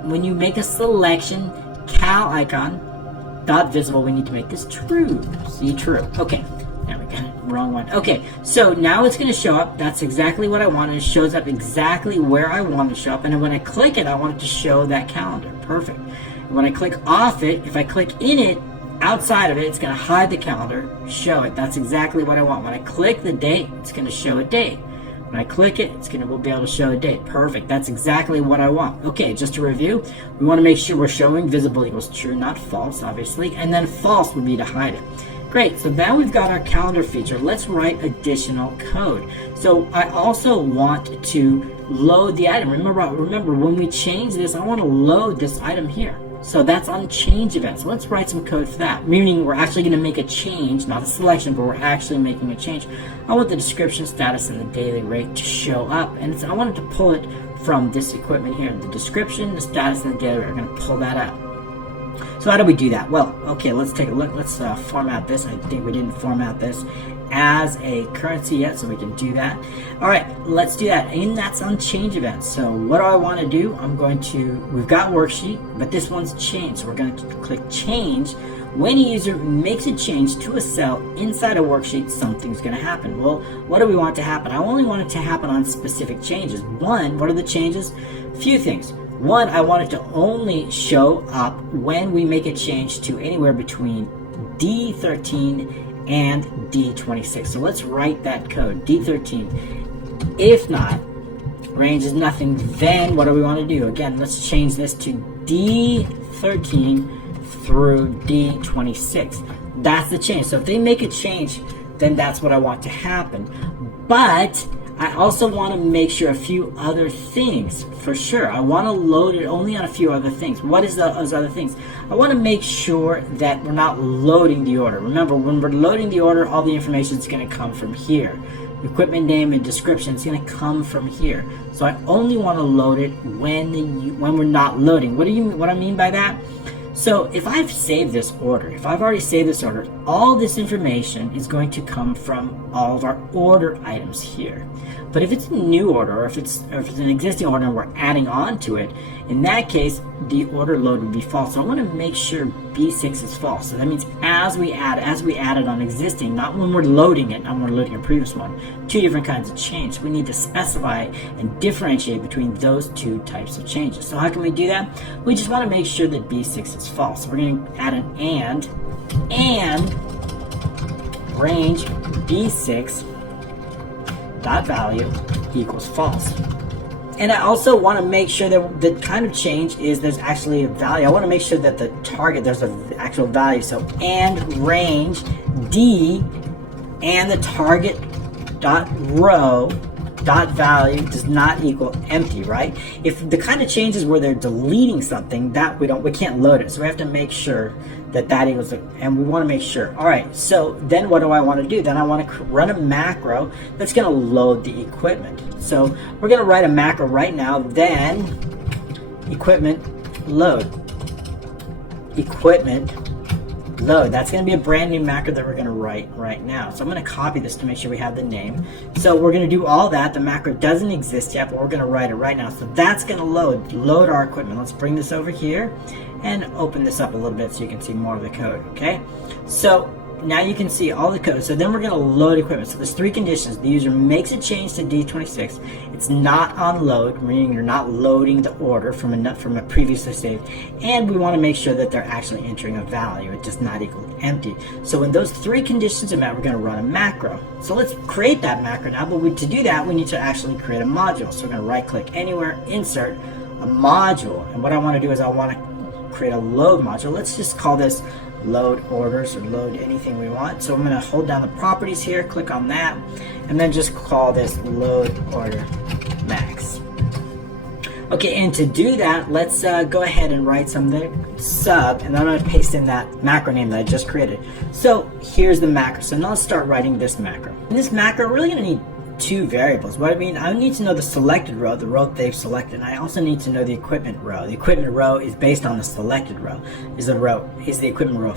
when you make a selection, cal icon dot visible, we need to make this true. See, true. Okay. There we go. Wrong one. Okay, so now it's going to show up. That's exactly what I want. It shows up exactly where I want it to show up. And then when I click it, I want it to show that calendar. Perfect. And when I click off it, if I click in it, outside of it, it's going to hide the calendar, show it. That's exactly what I want. When I click the date, it's going to show a date. When I click it, it's going to be able to show a date. Perfect. That's exactly what I want. Okay, just to review, we want to make sure we're showing visible equals true, not false, obviously. And then false would be to hide it. Great, so now we've got our calendar feature. Let's write additional code. So I also want to load the item. Remember when we change this, I want to load this item here. So that's on change event. So let's write some code for that. Meaning we're actually going to make a change, not a selection, but we're actually making a change. I want the description, status, and the daily rate to show up. And I wanted to pull it from this equipment here. The description, the status, and the daily rate are going to pull that up. So how do we do that? Well, okay, let's take a look. Let's format this. I think we didn't format this as a currency yet, so we can do that. All right, let's do that. And that's on change events. So what do I want to do? We've got worksheet, but this one's changed. So we're going to click change. When a user makes a change to a cell inside a worksheet, something's going to happen. Well, what do we want to happen? I only want it to happen on specific changes. One, what are the changes? Few things. One, I want it to only show up when we make a change to anywhere between D13 and D26. So let's write that code, D13. If not, range is nothing, then what do we want to do? Again, let's change this to D13 through D26. That's the change. So if they make a change, then that's what I want to happen. But I also want to make sure a few other things for sure. I want to load it only on a few other things. What is those other things? I want to make sure that we're not loading the order. Remember, when we're loading the order, all the information is going to come from here. Equipment name and description is going to come from here. So I only want to load it when we're not loading. What I mean by that? So if I've saved this order, if I've already saved this order, all this information is going to come from all of our order items here. But if it's a new order, or if it's an existing order and we're adding on to it, in that case, the order load would be false. So I want to make sure B6 is false. So that means as we add it on existing, not when we're loading it, not when we're loading a previous one. Two different kinds of change. We need to specify and differentiate between those two types of changes. So how can we do that? We just want to make sure that B6 is false. So we're going to add an and range B6 dot value equals false. And I also want to make sure that the kind of change is there's actually a value. I want to make sure that the target, there's an actual value. So and range D and the target dot row dot value does not equal empty, right? If the kind of changes where they're deleting something, that we can't load it. So we have to make sure that equals it, and we want to make sure. All right, so then what do I want to do? Then I want to run a macro that's going to load the equipment. So we're going to write a macro right now, then equipment load. Equipment load. That's going to be a brand new macro that we're going to write right now. So I'm going to copy this to make sure we have the name. So we're going to do all that. The macro doesn't exist yet, but we're going to write it right now. So that's going to load our equipment. Let's bring this over here and open this up a little bit so you can see more of the code, okay? So now you can see all the code. So then we're going to load equipment. So there's three conditions. The user makes a change to D26. It's not on load, meaning you're not loading the order from a previously saved. And we want to make sure that they're actually entering a value. It does not equal empty. So when those three conditions are met, we're going to run a macro. So let's create that macro now. But to do that, we need to actually create a module. So we're going to right click anywhere, insert a module. And what I want to do is I want to create a load module. Let's just call this load orders or load anything we want. So I'm going to hold down the properties here, click on that, and then just call this load order max. Okay, and to do that, let's go ahead and write something sub, and then I'm going to paste in that macro name that I just created. So here's the macro. So now let's start writing this macro. In this macro, we're really going to need two variables. What I mean, I need to know the selected row, the row they've selected. And I also need to know the equipment row. The equipment row is based on the selected row. Is the equipment row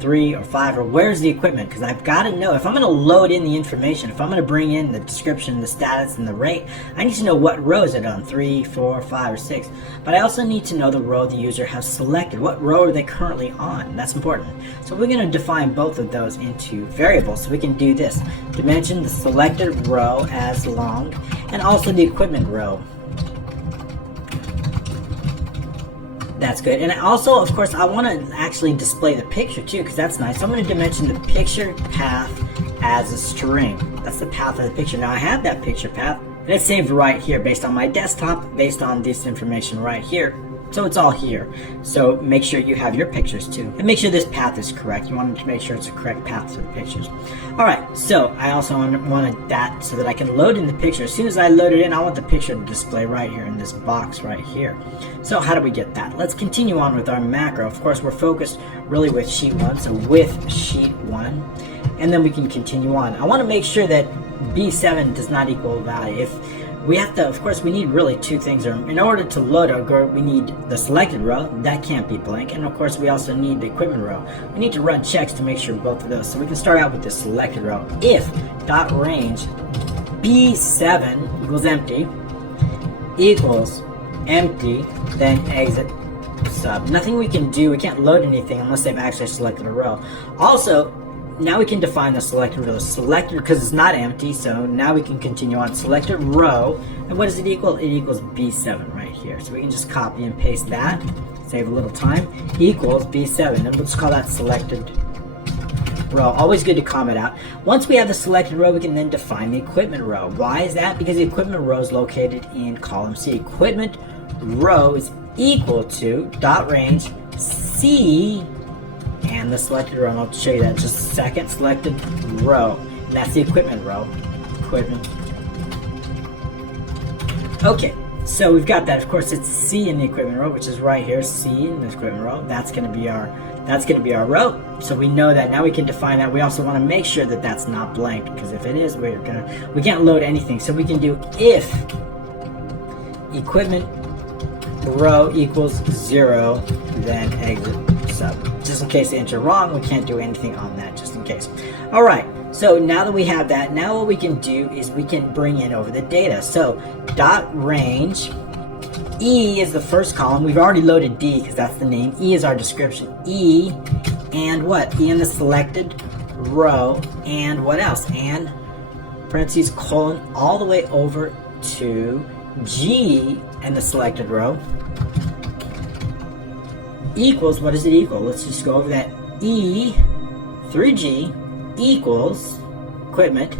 3 or 5, or where's the equipment? Because I've got to know if I'm going to load in the information, if I'm going to bring in the description, the status, and the rate, I need to know what row is it on, 3, 4, 5, or 6. But I also need to know the row the user has selected. What row are they currently on? That's important. So we're going to define both of those into variables. So we can do this. Dimension the selected row as long, and also the equipment row. That's good. And also, of course, I want to actually display the picture too, because that's nice. So I'm going to dimension the picture path as a string. That's the path of the picture. Now I have that picture path, and it's saved right here based on my desktop, based on this information right here. So it's all here. So make sure you have your pictures too. And make sure this path is correct. You want to make sure it's a correct path to the pictures. All right, so I also wanted that so that I can load in the picture. As soon as I load it in, I want the picture to display right here in this box right here. So how do we get that? Let's continue on with our macro. Of course, we're focused really with sheet 1, so with sheet 1. And then we can continue on. I want to make sure that B7 does not equal value. We have to, of course, we need really two things. In order to load our row, we need the selected row. That can't be blank. And of course, we also need the equipment row. We need to run checks to make sure both of those. So we can start out with the selected row. If dot range B7 equals empty, equals empty, then exit sub. Nothing we can do, we can't load anything unless they've actually selected a row. Also, now we can define the selected row. Selected, because it's not empty, so now we can continue on. Selected row, and what does it equal? It equals B7 right here. So we can just copy and paste that, save a little time, equals B7, and let's call that selected row. Always good to comment out. Once we have the selected row, we can then define the equipment row. Why is that? Because the equipment row is located in column C. Equipment row is equal to dot range C and the selected row, and I'll show you that in just a second. Selected row, and that's the equipment row. Equipment Okay, so we've got that. Of course, it's C in the equipment row, which is right here. C in the equipment row. That's going to be our row. So we know that. Now we can define that. We also want to make sure that that's not blank, because if it is, we can't load anything. So we can do if equipment row equals 0, then exit sub. Just in case they enter wrong, we can't do anything on that, just in case. All right. So now that we have that, now what we can do is we can bring in over the data. So dot range, E is the first column. We've already loaded D because that's the name. E is our description. E and what? E in the selected row, and what else? And parentheses colon all the way over to G in the selected row equals, what does it equal? Let's just go over that. E through G equals equipment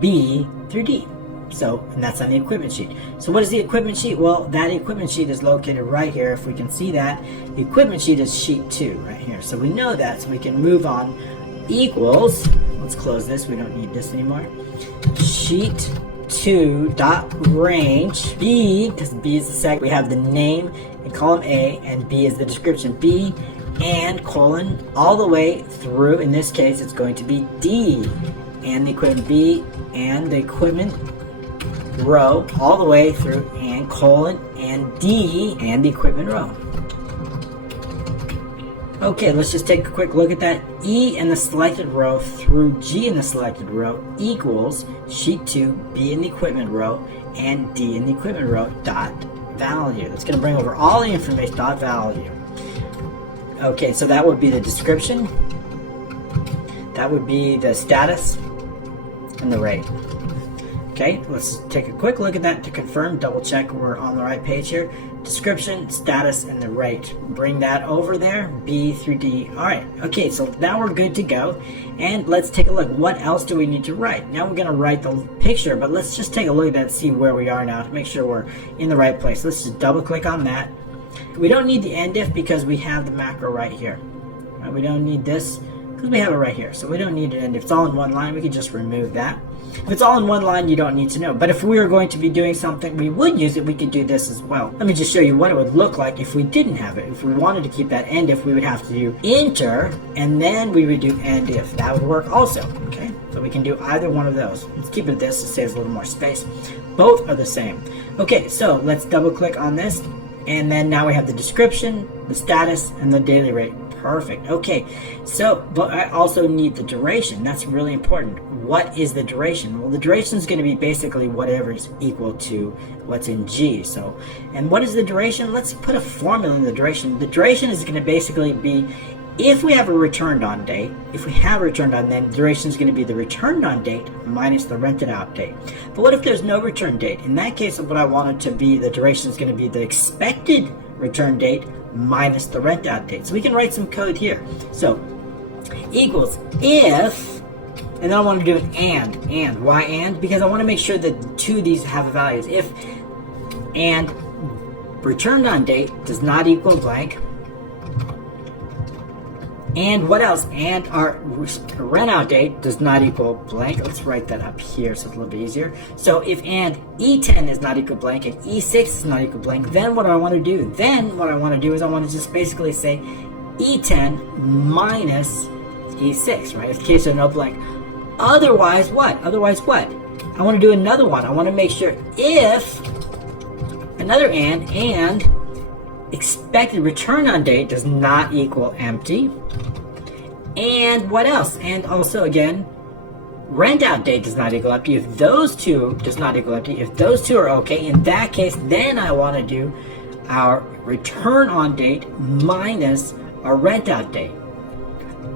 B through D. So, and that's on the equipment sheet. So what is the equipment sheet? Well, that equipment sheet is located right here. If we can see that, the equipment sheet is sheet 2 right here. So we know that, so we can move on. Equals, let's close this, we don't need this anymore. Sheet 2 dot range B, because B is the second, we have the name in column A, and B is the description. B and colon all the way through, in this case it's going to be D, and the equipment B and the equipment row all the way through, and colon and D and the equipment row. Okay, let's just take a quick look at that. E in the selected row through G in the selected row equals sheet 2 B in the equipment row and D in the equipment row dot value. That's going to bring over all the information dot value. Okay, so that would be the description, that would be the status, and the rate. Okay, let's take a quick look at that to confirm, double check we're on the right page here. Description, status, and the rate. Bring that over there, B through D. All right, okay, so now we're good to go. And let's take a look. What else do we need to write? Now we're going to write the picture, but let's just take a look at that and see where we are now to make sure we're in the right place. Let's just double click on that. We don't need the end if because we have the macro right here. Right, we don't need this because we have it right here. So we don't need it, and if it's all in one line, we can just remove that. If it's all in one line, you don't need to know. But if we were going to be doing something, we would use it, we could do this as well. Let me just show you what it would look like if we didn't have it. If we wanted to keep that end if, we would have to do enter, and then we would do end if. That would work also, okay? So we can do either one of those. Let's keep it this, it saves a little more space. Both are the same. Okay, so let's double click on this, and then now we have the description, the status, and the daily rate. Perfect. Okay, so, but I also need the duration. That's really important. What is the duration? Well, the duration is going to be basically whatever is equal to what's in G. So, and what is the duration? Let's put a formula in the duration. The duration is going to basically be if we have a returned on date. If we have a returned on, then the duration is going to be the returned on date minus the rented out date. But what if there's no return date? In that case, what I want it to be, the duration is going to be the expected return date minus the rent out date. So we can write some code here. So equals if, and then I want to do an and. Why and? Because I want to make sure that two of these have values. If and returned on date does not equal blank. And what else? And our rent out date does not equal blank. Let's write that up here so it's a little bit easier. So if and E10 is not equal blank and E6 is not equal blank, then what do I want to do? Then what I want to do is I want to just basically say E10 minus E6, right? In case there's no blank. Otherwise what? Otherwise what? I want to do another one. I want to make sure if another and expected return on date does not equal empty. And what else? And also again, rent out date does not equal empty. If those two does not equal empty, if those two are okay, in that case, then I want to do our return on date minus our rent out date.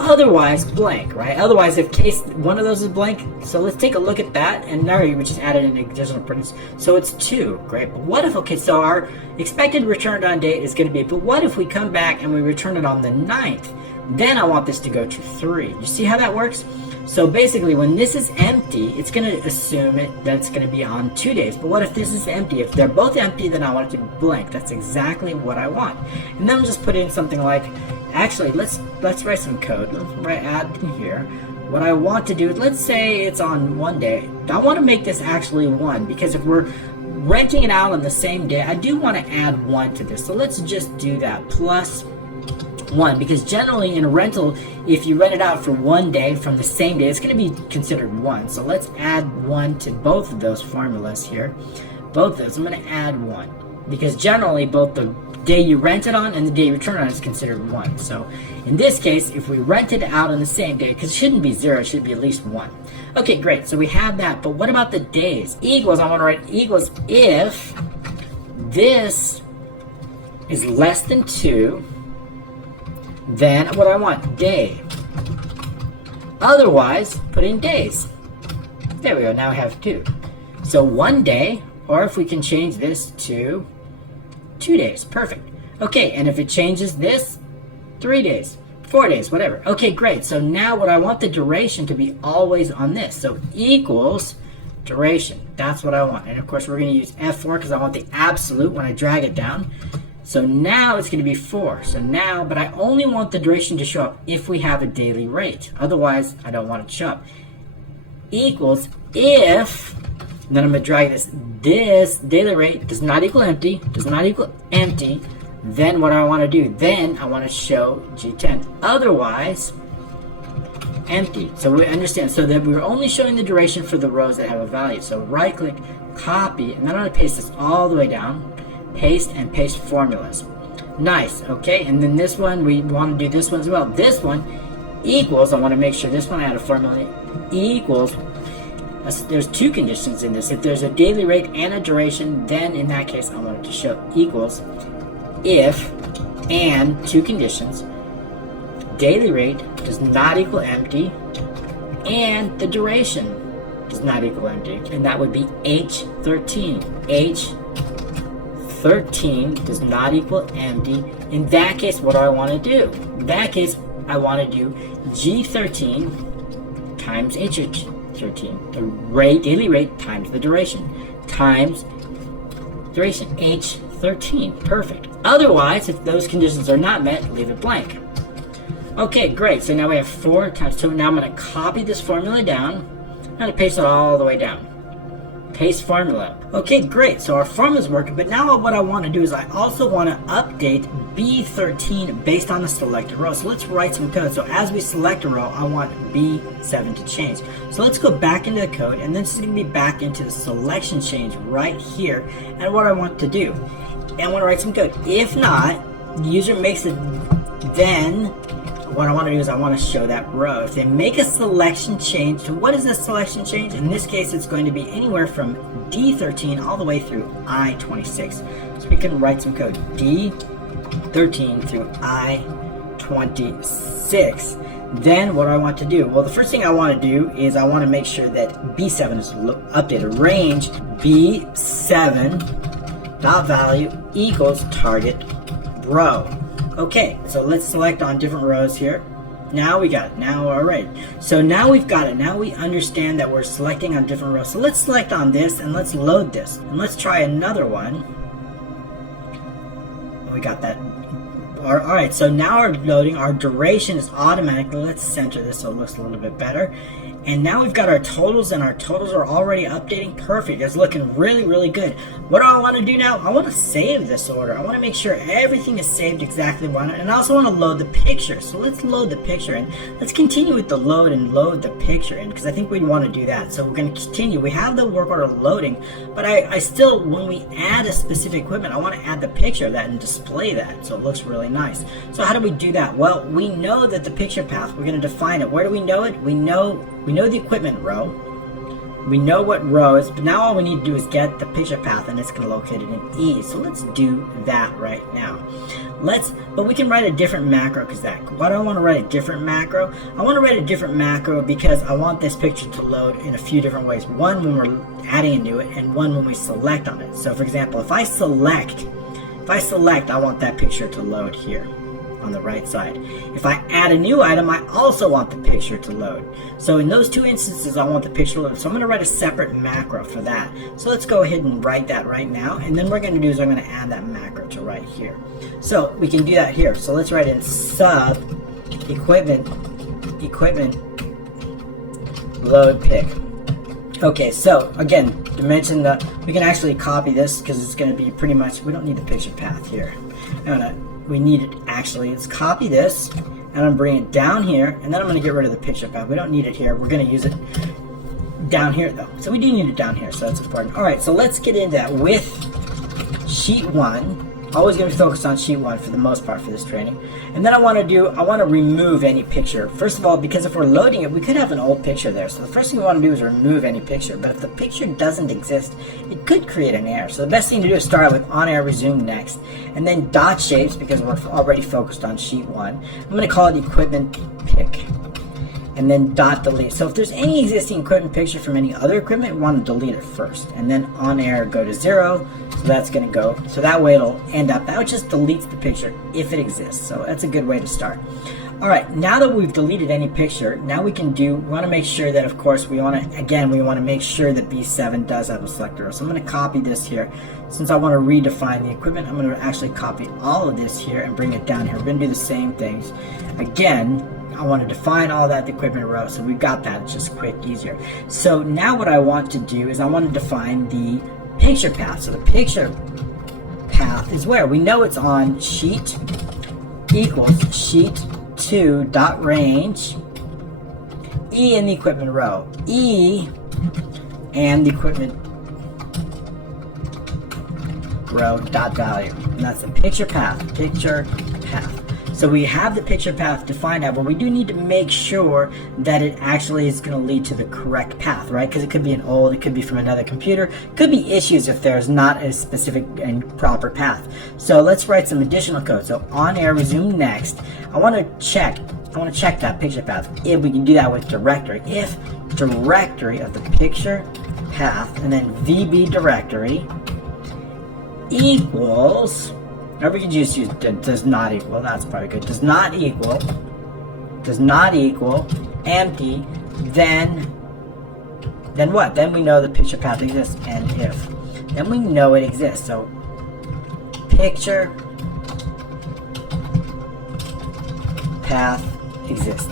Otherwise blank, right? Otherwise, if case one of those is blank, so let's take a look at that, and now we just added an additional parenthesis. So it's 2, great. But what if, okay, so our expected return on date is going to be, but what if we come back and we return it on the 9th? Then I want this to go to 3. You see how that works? So basically, when this is empty, it's going to assume that it's going to be on 2 days. But what if this is empty? If they're both empty, then I want it to be blank. That's exactly what I want. And then I'll just put in something like, actually, let's write some code. Let's add in here. What I want to do is, let's say it's on 1 day. I want to make this actually 1, because if we're renting it out on the same day, I do want to add 1 to this. So let's just do that, plus 1, because generally in a rental, if you rent it out for 1 day from the same day, it's going to be considered 1. So let's add 1 to both of those formulas here. Both of those, I'm going to add 1, because generally both the day you rent it on and the day you return it on is considered 1. So in this case, if we rent it out on the same day, because it shouldn't be 0, it should be at least 1. Okay, great, so we have that, but what about the days? Equals, I want to write equals if this is less than 2, then what do I want? Day. Otherwise, put in days. There we go, now I have 2. So 1 day, or if we can change this to 2 days, perfect. Okay, and if it changes this, 3 days, 4 days, whatever. Okay, great. So now what I want the duration to be always on this. So equals duration. That's what I want. And of course, we're going to use F4 because I want the absolute when I drag it down. So now it's going to be 4. So now, but I only want the duration to show up if we have a daily rate. Otherwise, I don't want it to show up. Equals if, and then I'm going to drag this daily rate does not equal empty, then what I want to do, then I want to show G10. Otherwise, empty. So we understand, so that we're only showing the duration for the rows that have a value. So right click, copy, and then I'm going to paste this all the way down, paste and paste formulas. Nice, okay, and then this one, we want to do this one as well. This one equals, I want to make sure this one I had a formula, equals, there's 2 conditions in this. If there's a daily rate and a duration, then in that case I want it to show equals if, and 2 conditions, daily rate does not equal empty, and the duration does not equal empty, and that would be H13. H13 does not equal empty. In that case, what do I want to do? In that case, I want to do G13 times H13, the rate, daily rate times the duration, times duration, H13, perfect. Otherwise, if those conditions are not met, leave it blank. Okay, great, so now we have 4 times, so now I'm going to copy this formula down, I'm going to paste it all the way down. Paste formula. Okay, great, so our formula's working, but now what I want to do is I also want to update B13 based on the selected row. So let's write some code. So as we select a row, I want B7 to change. So let's go back into the code, and this is going to be back into the selection change right here. And what I want to do, I want to write some code. If not, the user makes it, then what I want to do is I want to show that row. If they make a selection change, to what is a selection change? In this case, it's going to be anywhere from D13 all the way through I26. So we can write some code. D13 through I26. Then what do I want to do? Well, the first thing I want to do is I want to make sure that B7 is updated. Range B7 dot value equals target row. Okay, so let's select on different rows here. Now we got it. Now, all right. So now we've got it. Now we understand that we're selecting on different rows. So let's select on this and let's load this. And let's try another one. We got that. All right, so now our loading, our duration is automatically, let's center this so it looks a little bit better. And now we've got our totals, and our totals are already updating. Perfect. It's looking really, really good. What do I want to do now? I want to save this order. I want to make sure everything is saved exactly one. And I also want to load the picture. So let's load the picture in. Let's continue with the load and load the picture in, because I think we'd want to do that. So we're going to continue. We have the work order loading, but I still, when we add a specific equipment, I want to add the picture of that and display that so it looks really nice. So how do we do that? Well, we know that the picture path, we're going to define it. Where do we know it? We know the equipment row. We know what row is, but now all we need to do is get the picture path, and it's going to locate it in E. So let's do that right now. But we can write a different macro, because why do I want to write a different macro? I want to write a different macro because I want this picture to load in a few different ways. One when we're adding into it, and one when we select on it. So for example, if I select, I want that picture to load here on the right side. If I add a new item, I also want the picture to load. So in those two instances, I want the picture to load. So I'm going to write a separate macro for that. So let's go ahead and write that right now. And then what we're going to do is I'm going to add that macro to right here. So we can do that here. So let's write in sub equipment load pick. Okay, so again, dimension we can actually copy this because it's going to be pretty much, we don't need the picture path here. We need it actually. Let's copy this, and I'm going to bring it down here, and then I'm going to get rid of the picture path. We don't need it here. We're going to use it down here though. So we do need it down here, so that's important. All right, so let's get into that with sheet 1. Always going to be focused on sheet 1 for the most part for this training. And then I want to remove any picture. First of all, because if we're loading it, we could have an old picture there. So the first thing we want to do is remove any picture. But if the picture doesn't exist, it could create an error. So the best thing to do is start with on air resume next. And then dot shapes, because we're already focused on sheet 1. I'm going to call it equipment pick. And then dot delete. So if there's any existing equipment picture from any other equipment, we want to delete it first. And then on air go to 0. So that's going to go. So that way it'll end up. That just deletes the picture if it exists. So that's a good way to start. All right. Now that we've deleted any picture, now we want to make sure that, of course, we want to make sure that B7 does have a selector row. So I'm going to copy this here. Since I want to redefine the equipment, I'm going to actually copy all of this here and bring it down here. We're going to do the same things. Again, I want to define all that the equipment row, so we've got that. It's just quick, easier. So now what I want to do is I want to define the picture path. So the picture path is where we know it's on sheet equals sheet 2 dot range E in the equipment row, E and the equipment row dot value, and that's the picture path. Picture path. So we have the picture path defined out, but we do need to make sure that it actually is going to lead to the correct path, right? Because it could be it could be from another computer, could be issues if there's not a specific and proper path. So let's write some additional code. So on air resume next. I want to check that picture path. If we can do that with directory, if directory of the picture path and then VB directory equals, or we can just use does not equal, that's probably good, does not equal empty, then what? Then we know the picture path exists, and if, then we know it exists. So picture path exists.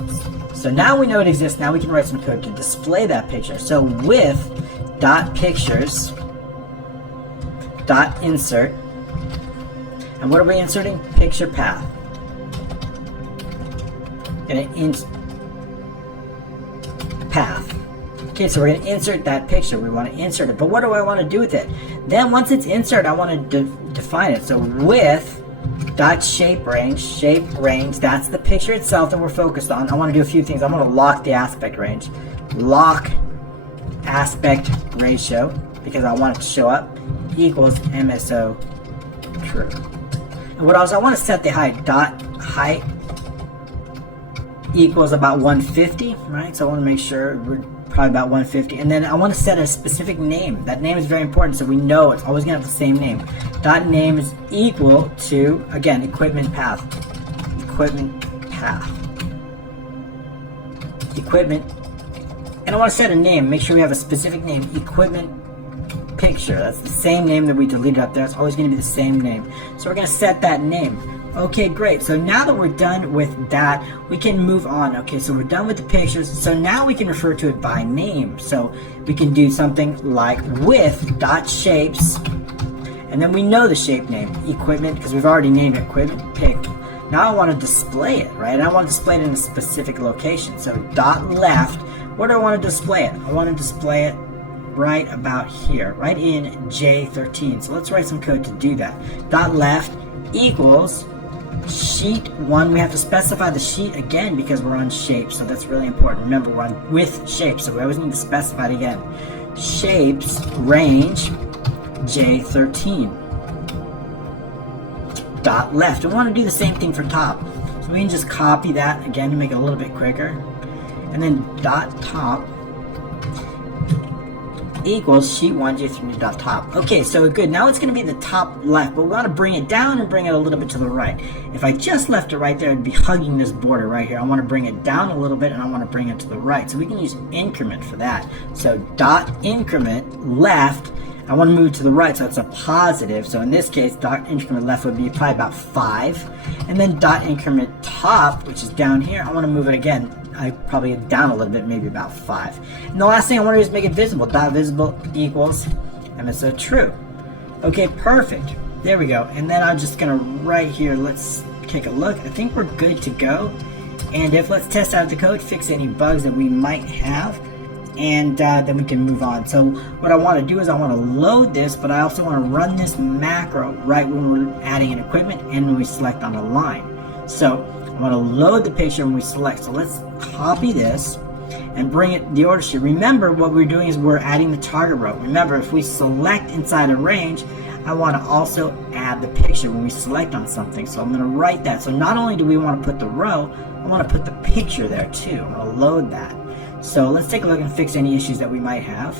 So now we know it exists. Now we can write some code to display that picture. So with dot pictures dot insert. And what are we inserting? Picture path. And path. Okay, so we're going to insert that picture. We want to insert it. But what do I want to do with it? Then once it's inserted, I want to define it. So with dot shape range, that's the picture itself that we're focused on. I want to do a few things. I want to lock the aspect range. Lock aspect ratio, because I want it to show up, equals MSO true. And what else? I want to set the height. Dot height equals about 150, right? So I want to make sure we're probably about 150. And then I want to set a specific name. That name is very important, so we know it's always going to have the same name. Dot name is equal to, again, equipment path. Equipment path. Equipment. And I want to set a name. Make sure we have a specific name. Equipment picture. That's the same name that we deleted up there. It's always going to be the same name. So we're going to set that name. Okay, great. So now that we're done with that, we can move on. Okay, so we're done with the pictures. So now we can refer to it by name. So we can do something like with dot shapes, and then we know the shape name, equipment, because we've already named it equipment pick. Now I want to display it, right? I want to display it in a specific location. So dot left, where do I want to display it? I want to display it right about here, right in J13. So let's write some code to do that. Dot left equals sheet 1. We have to specify the sheet again because we're on shape, so that's really important. Remember, we're on with shapes, so we always need to specify it again. Shapes range J13. Dot left. We want to do the same thing for top, so we can just copy that again to make it a little bit quicker, and then dot top equals sheet 1 J3 dot top. Okay, so good. Now it's going to be the top left, but we want to bring it down and bring it a little bit to the right. If I just left it right there, it'd be hugging this border right here. I want to bring it down a little bit, and I want to bring it to the right. So we can use increment for that. So dot increment left. I want to move to the right, so it's a positive. So in this case, dot increment left would be probably about 5. And then dot increment top, which is down here, I want to move it again I probably down a little bit, maybe about 5. And the last thing I want to do is make it visible. Dot visible equals MSO true. Okay, perfect. There we go. And then I'm just gonna right here, let's take a look. I think we're good to go. And let's test out the code, fix any bugs that we might have, and then we can move on. So what I want to do is I want to load this, but I also want to run this macro right when we're adding an equipment and when we select on a line. So I want to load the picture when we select. So let's copy this and bring it the order sheet. Remember, what we're doing is we're adding the target row. Remember, if we select inside a range, I want to also add the picture when we select on something. So I'm going to write that. So not only do we want to put the row, I want to put the picture there too. I'm going to load that. So let's take a look and fix any issues that we might have.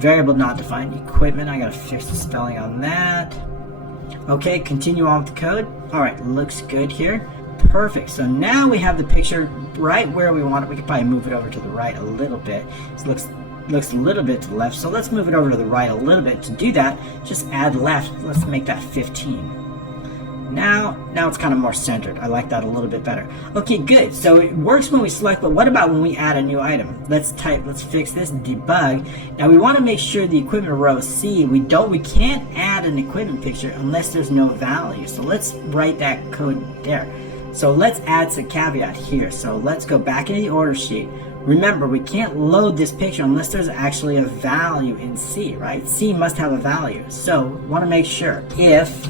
Variable not defined. Equipment, I got to fix the spelling on that. Okay, continue on with the code. All right, looks good here. Perfect. So now we have the picture right where we want it. We could probably move it over to the right a little bit. It looks a little bit to the left. So let's move it over to the right a little bit. To do that, just add left. Let's make that 15. Now it's kind of more centered. I like that a little bit better. Okay, good. So it works when we select, but what about when we add a new item? Let's fix this, debug. Now we want to make sure the equipment row C, we can't add an equipment picture unless there's no value. So let's write that code there. So let's add some caveat here. So let's go back into the order sheet. Remember, we can't load this picture unless there's actually a value in C, right? C must have a value. So want to make sure if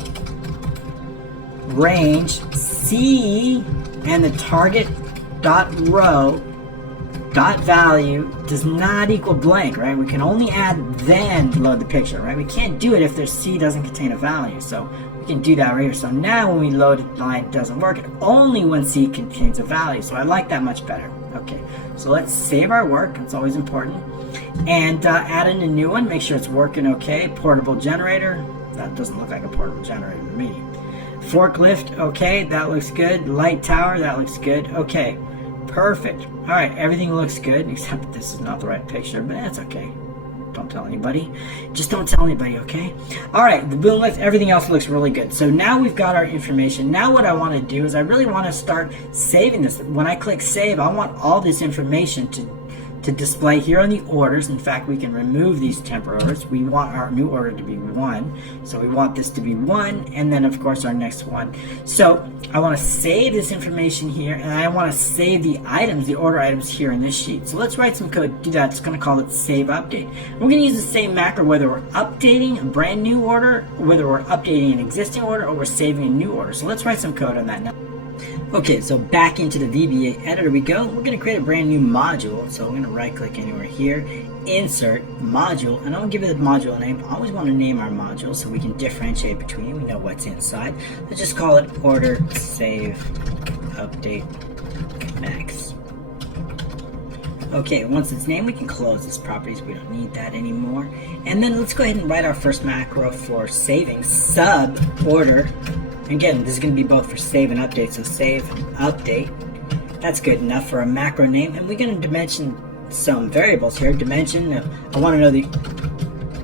range C and the target dot row dot value does not equal blank, right? We can only add then load the picture, right? We can't do it if their C doesn't contain a value. So we can do that right here. So now when we load it, line doesn't work. Only when C contains a value. So I like that much better. Okay, so let's save our work. It's always important. And add in a new one. Make sure it's working okay. Portable generator. That doesn't look like a portable generator to me. Forklift, okay, that looks good. Light tower, that looks good. Okay, perfect. All right, everything looks good, except this is not the right picture, but that's okay. Don't tell anybody. Just don't tell anybody, okay? All right, the boom lift, everything else looks really good. So now we've got our information. Now what I want to do is I really want to start saving this. When I click save, I want all this information to display here on the orders. In fact, we can remove these temporary orders. We want our new order to be 1. So we want this to be 1, and then of course our next one. So I want to save this information here, and I want to save the items, the order items here in this sheet. So let's write some code to do that. It's going to call it save update. We're going to use the same macro whether we're updating a brand new order, whether we're updating an existing order, or we're saving a new order. So let's write some code on that now. Okay, so back into the VBA editor we go. We're going to create a brand new module. So I'm going to right click anywhere here, insert module, and I'm going to give it a module name. I always want to name our module so we can differentiate between, we know what's inside. Let's just call it order save update max. Okay, once it's named, we can close this properties. We don't need that anymore. And then let's go ahead and write our first macro for saving sub order. Again, this is going to be both for save and update, so save update. That's good enough for a macro name. And we're going to dimension some variables here. Dimension, I want to know the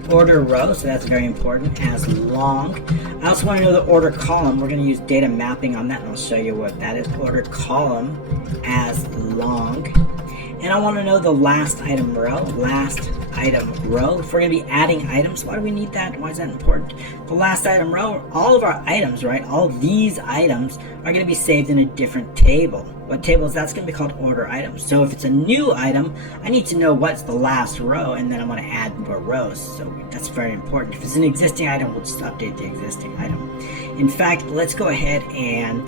order row, so that's very important, as long. I also want to know the order column. We're going to use data mapping on that, and I'll show you what that is. Order column as long. And I want to know the last item row, If we're going to be adding items, why do we need that? Why is that important? The last item row, all of our items, right? All these items are going to be saved in a different table. What table is that? It's going to be called order items. So if it's a new item, I need to know what's the last row, and then I'm going to add more rows. So that's very important. If it's an existing item, we'll just update the existing item. In fact, let's go ahead and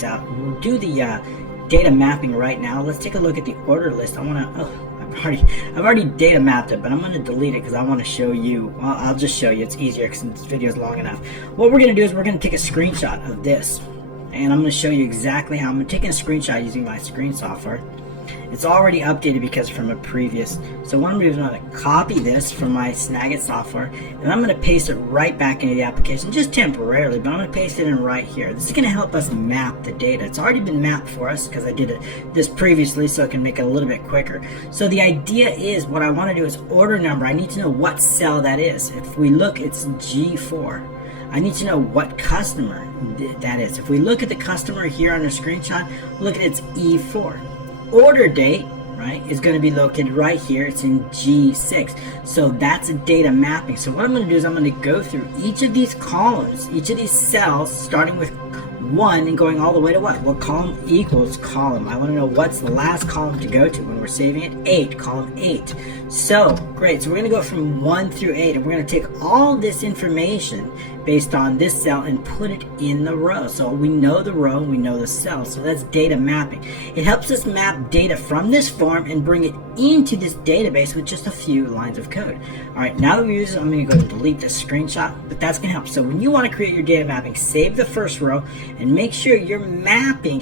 do the data mapping right now. Let's take a look at the order list. I've already data mapped it, but I'm going to delete it because I want to show you. Well, I'll just show you. It's easier since this video is long enough. What we're going to do is we're going to take a screenshot of this, and I'm going to show you exactly how I'm taking a screenshot using my screen software. It's already updated because from a previous. So what I'm going to do is I'm going to copy this from my Snagit software, and I'm going to paste it right back into the application, just temporarily, but I'm going to paste it in right here. This is going to help us map the data. It's already been mapped for us because I did this previously, so it can make it a little bit quicker. So the idea is, what I want to do is order number. I need to know what cell that is. If we look, it's G4. I need to know what customer that is. If we look at the customer here on the screenshot, look at its E4. Order date, right, is going to be located right here. It's in G6. So that's a data mapping. So what I'm going to do is I'm going to go through each of these columns, each of these cells, starting with 1 and going all the way to what column equals column. I want to know what's the last column to go to when we're saving it. 8, column 8. So great. So we're going to go from 1 through 8, and we're going to take all this information based on this cell and put it in the row. So we know the row and we know the cell. So that's data mapping. It helps us map data from this form and bring it into this database with just a few lines of code. All right, now that we use it, I'm going to go and delete this screenshot, but that's going to help. So when you want to create your data mapping, save the first row and make sure you're mapping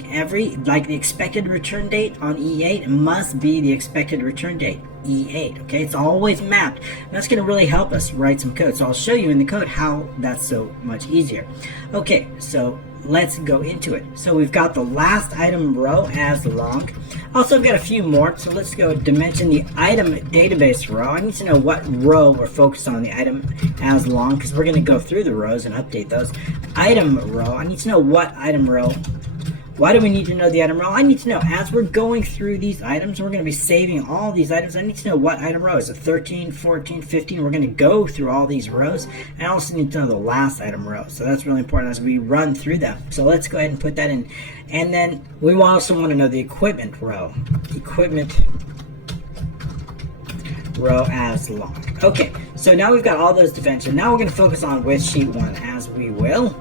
like the expected return date on E8 must be the expected return date. E8, okay? It's always mapped. That's going to really help us write some code. So I'll show you in the code how that's so much easier. Okay, so let's go into it. So we've got the last item row as long. Also, I've got a few more. So let's go dimension the item database row. I need to know what row we're focused on the item as long, because we're going to go through the rows and update those. Item row. I need to know what item row. Why do we need to know the item row? I need to know as we're going through these items, we're going to be saving all these items. I need to know what item row. Is it 13, 14, 15? We're going to go through all these rows. I also need to know the last item row. So that's really important as we run through them. So let's go ahead and put that in. And then we also want to know the equipment row. Equipment row as long. Okay, so now we've got all those dimensions. Now we're going to focus on with sheet 1 as we will.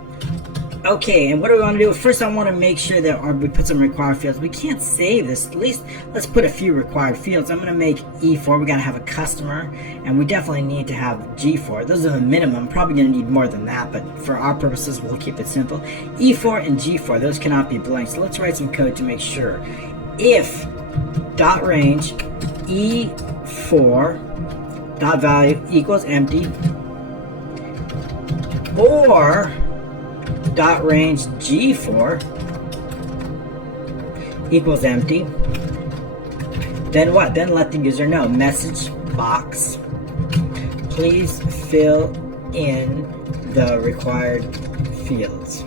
Okay, and what do we want to do? First, I want to make sure that we put some required fields. We can't save this. At least let's put a few required fields. I'm going to make E4. We got to have a customer, and we definitely need to have G4. Those are the minimum. Probably going to need more than that, but for our purposes, we'll keep it simple. E4 and G4, those cannot be blank. So let's write some code to make sure. If dot range E4 dot value equals empty, or dot range G4 equals empty, then what? Then let the user know. Message box, please fill in the required fields.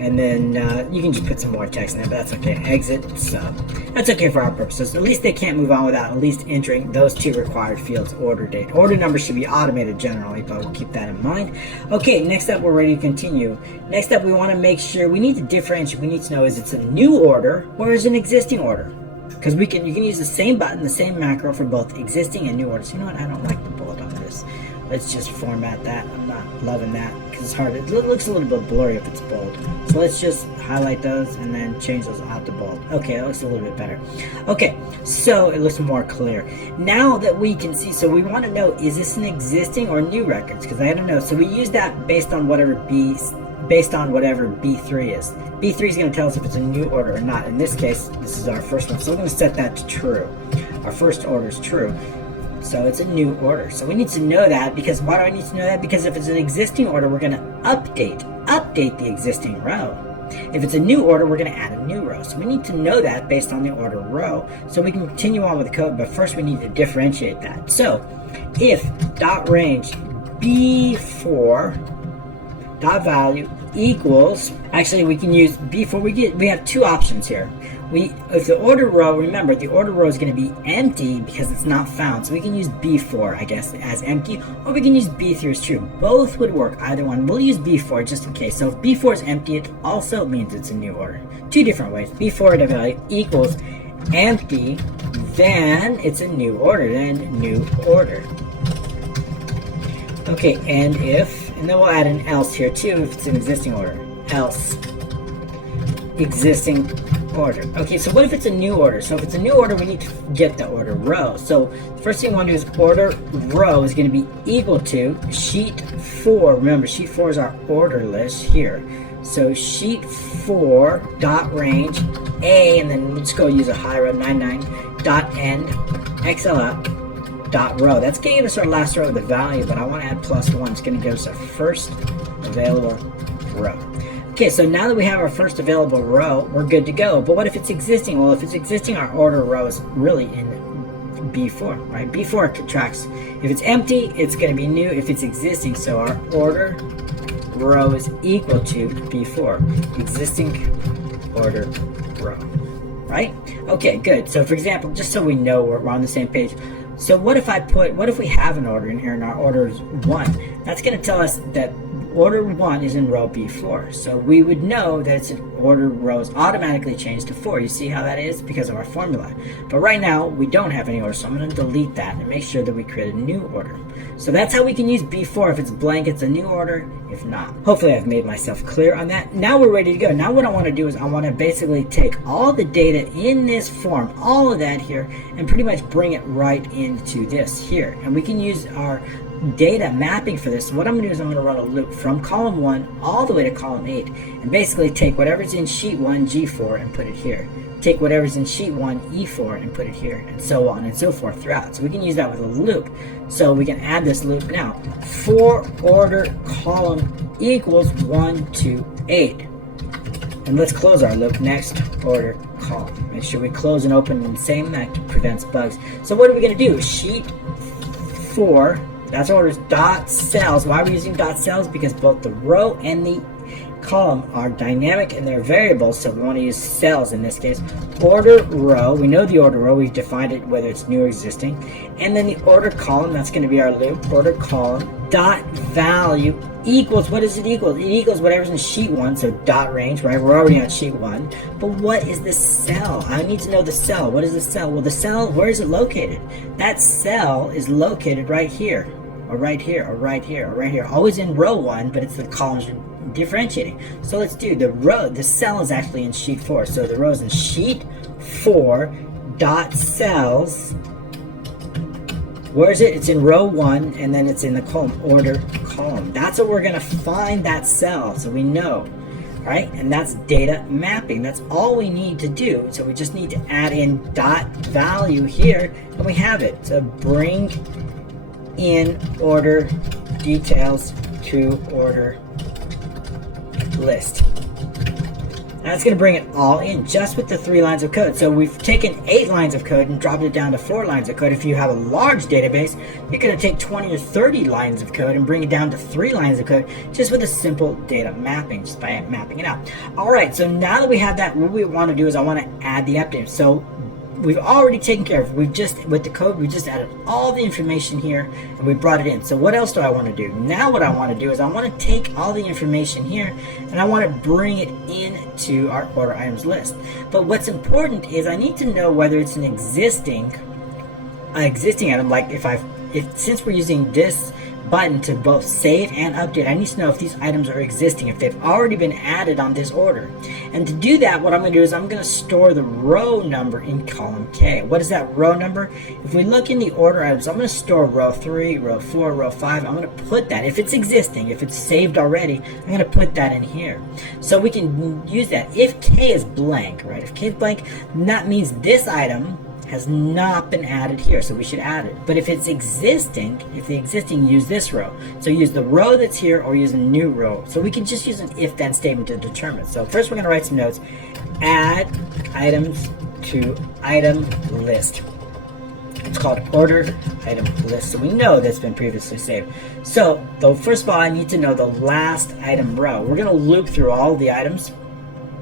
And then you can just put some more text in there, but that's okay. Exit sub. That's okay for our purposes. At least they can't move on without at least entering those 2 required fields. Order date. Order number should be automated generally, but we'll keep that in mind. Okay, next up, we're ready to continue. Next up, we want to make sure, we need to differentiate. We need to know, is it's a new order or is it an existing order? Because you can use the same button, the same macro for both existing and new orders. You know what? I don't like the bullet on this. Let's just format that. I'm not loving that because it's hard. It looks a little bit blurry if it's bold. So let's just highlight those and then change those out to bold. Okay, it looks a little bit better. Okay, so it looks more clear. Now that we can see, so we want to know, is this an existing or new records? Because I don't know. So we use that based on whatever B3 is. B3 is going to tell us if it's a new order or not. In this case, this is our first one. So we're going to set that to true. Our first order is true. So it's a new order. So we need to know that, because why do I need to know that? Because if it's an existing order, we're going to update the existing row. If it's a new order, we're going to add a new row. So we need to know that based on the order row, so we can continue on with the code, but first we need to differentiate that. So if dot range B4 dot value equals, actually we can use B4, we have 2 options here. If the order row, remember the order row is going to be empty because it's not found. So we can use B4, I guess, as empty, or we can use B3 as true. Both would work, either one. We'll use B4 just in case. So if B4 is empty, it also means it's a new order. 2 different ways. B4 value equals empty, then it's a new order, Okay, and then we'll add an else here too if it's an existing order. Else existing order. Okay, so what if it's a new order? So if it's a new order, we need to get the order row. So the first thing we want to do is order row is going to be equal to sheet 4. Remember, sheet 4 is our order list here. So sheet 4 dot range A, and then let's go use a high row 99 dot end XLF dot row. That's going to give us our last row of the value, but I want to add +1. It's going to give us our first available row. Okay, so now that we have our first available row, we're good to go. But what if it's existing? Well, if it's existing, our order row is really in B4, right? B4 contracts. If it's empty, it's going to be new. If it's existing, so our order row is equal to B4, existing order row. right? Okay, good. So for example, just so we know we're on the same page, so what if we have an order in here and our order is 1? That's going to tell us that order 1 is in row B4. So we would know that it's in order rows automatically changed to 4. You see how that is? Because of our formula. But right now, we don't have any order, so I'm going to delete that and make sure that we create a new order. So that's how we can use B4. If it's blank, it's a new order. If not, hopefully I've made myself clear on that. Now we're ready to go. Now what I want to do is I want to basically take all the data in this form, all of that here, and pretty much bring it right into this here. And we can use our data mapping for this. So what I'm going to do is I'm going to run a loop from column 1 all the way to column 8 and basically take whatever's in sheet 1 G4 and put it here. Take whatever's in sheet 1 E4 and put it here, and so on and so forth throughout. So we can use that with a loop. So we can add this loop now. For order column equals 1 to 8. And let's close our loop. Next order column. Make sure we close and open in the same. That prevents bugs. So what are we going to do? Sheet 4. That's orders dot cells. Why are we using dot cells? Because both the row and the column are dynamic and they're variables, so we want to use cells in this case. Order row, we know the order row, we've defined it whether it's new or existing. And then the order column, that's going to be our loop. Order column dot value equals, what does it equal? It equals whatever's in sheet 1, so dot range, right? We're already on sheet 1. But what is the cell? I need to know the cell. What is the cell? Well, the cell, where is it located? That cell is located right here, or right here, or right here, or right here. Always in row 1, but it's the columns differentiating. So let's do the row. The cell is actually in sheet 4. So the row is in sheet 4 dot cells. Where is it? It's in row 1, and then it's in the column, order column. That's what we're going to find that cell, so we know, right? And that's data mapping. That's all we need to do. So we just need to add in dot value here, and we have it. So bring in order details to order list. Now it's going to bring it all in just with the 3 lines of code. So we've taken 8 lines of code and dropped it down to 4 lines of code. If you have a large database, you're going to take 20 or 30 lines of code and bring it down to 3 lines of code just with a simple data mapping, just by mapping it out. All right, so now that we have that, what we want to do is I want to add the update. So we've already taken care of it. We've just, with the code, we just added all the information here and we brought it in. So what else do I want to do? Now what I want to do is I want to take all the information here and I want to bring it into our order items list. But what's important is I need to know whether it's an existing item. Like since we're using this button to both save and update, I need to know if these items are existing, if they've already been added on this order. And to do that, what I'm going to do is I'm going to store the row number in column K. What is that row number? If we look in the order items, I'm going to store row 3, row 4, row 5. I'm going to put that, if it's existing, if it's saved already, I'm going to put that in here. So we can use that. If K is blank, right? If K is blank, that means this item has not been added here, so we should add it. But if it's existing, use this row. So use the row that's here or use a new row. So we can just use an if-then statement to determine. So first we're going to write some notes. Add items to item list. It's called order item list. So we know that's been previously saved. So though, first of all, I need to know the last item row. We're going to loop through all the items.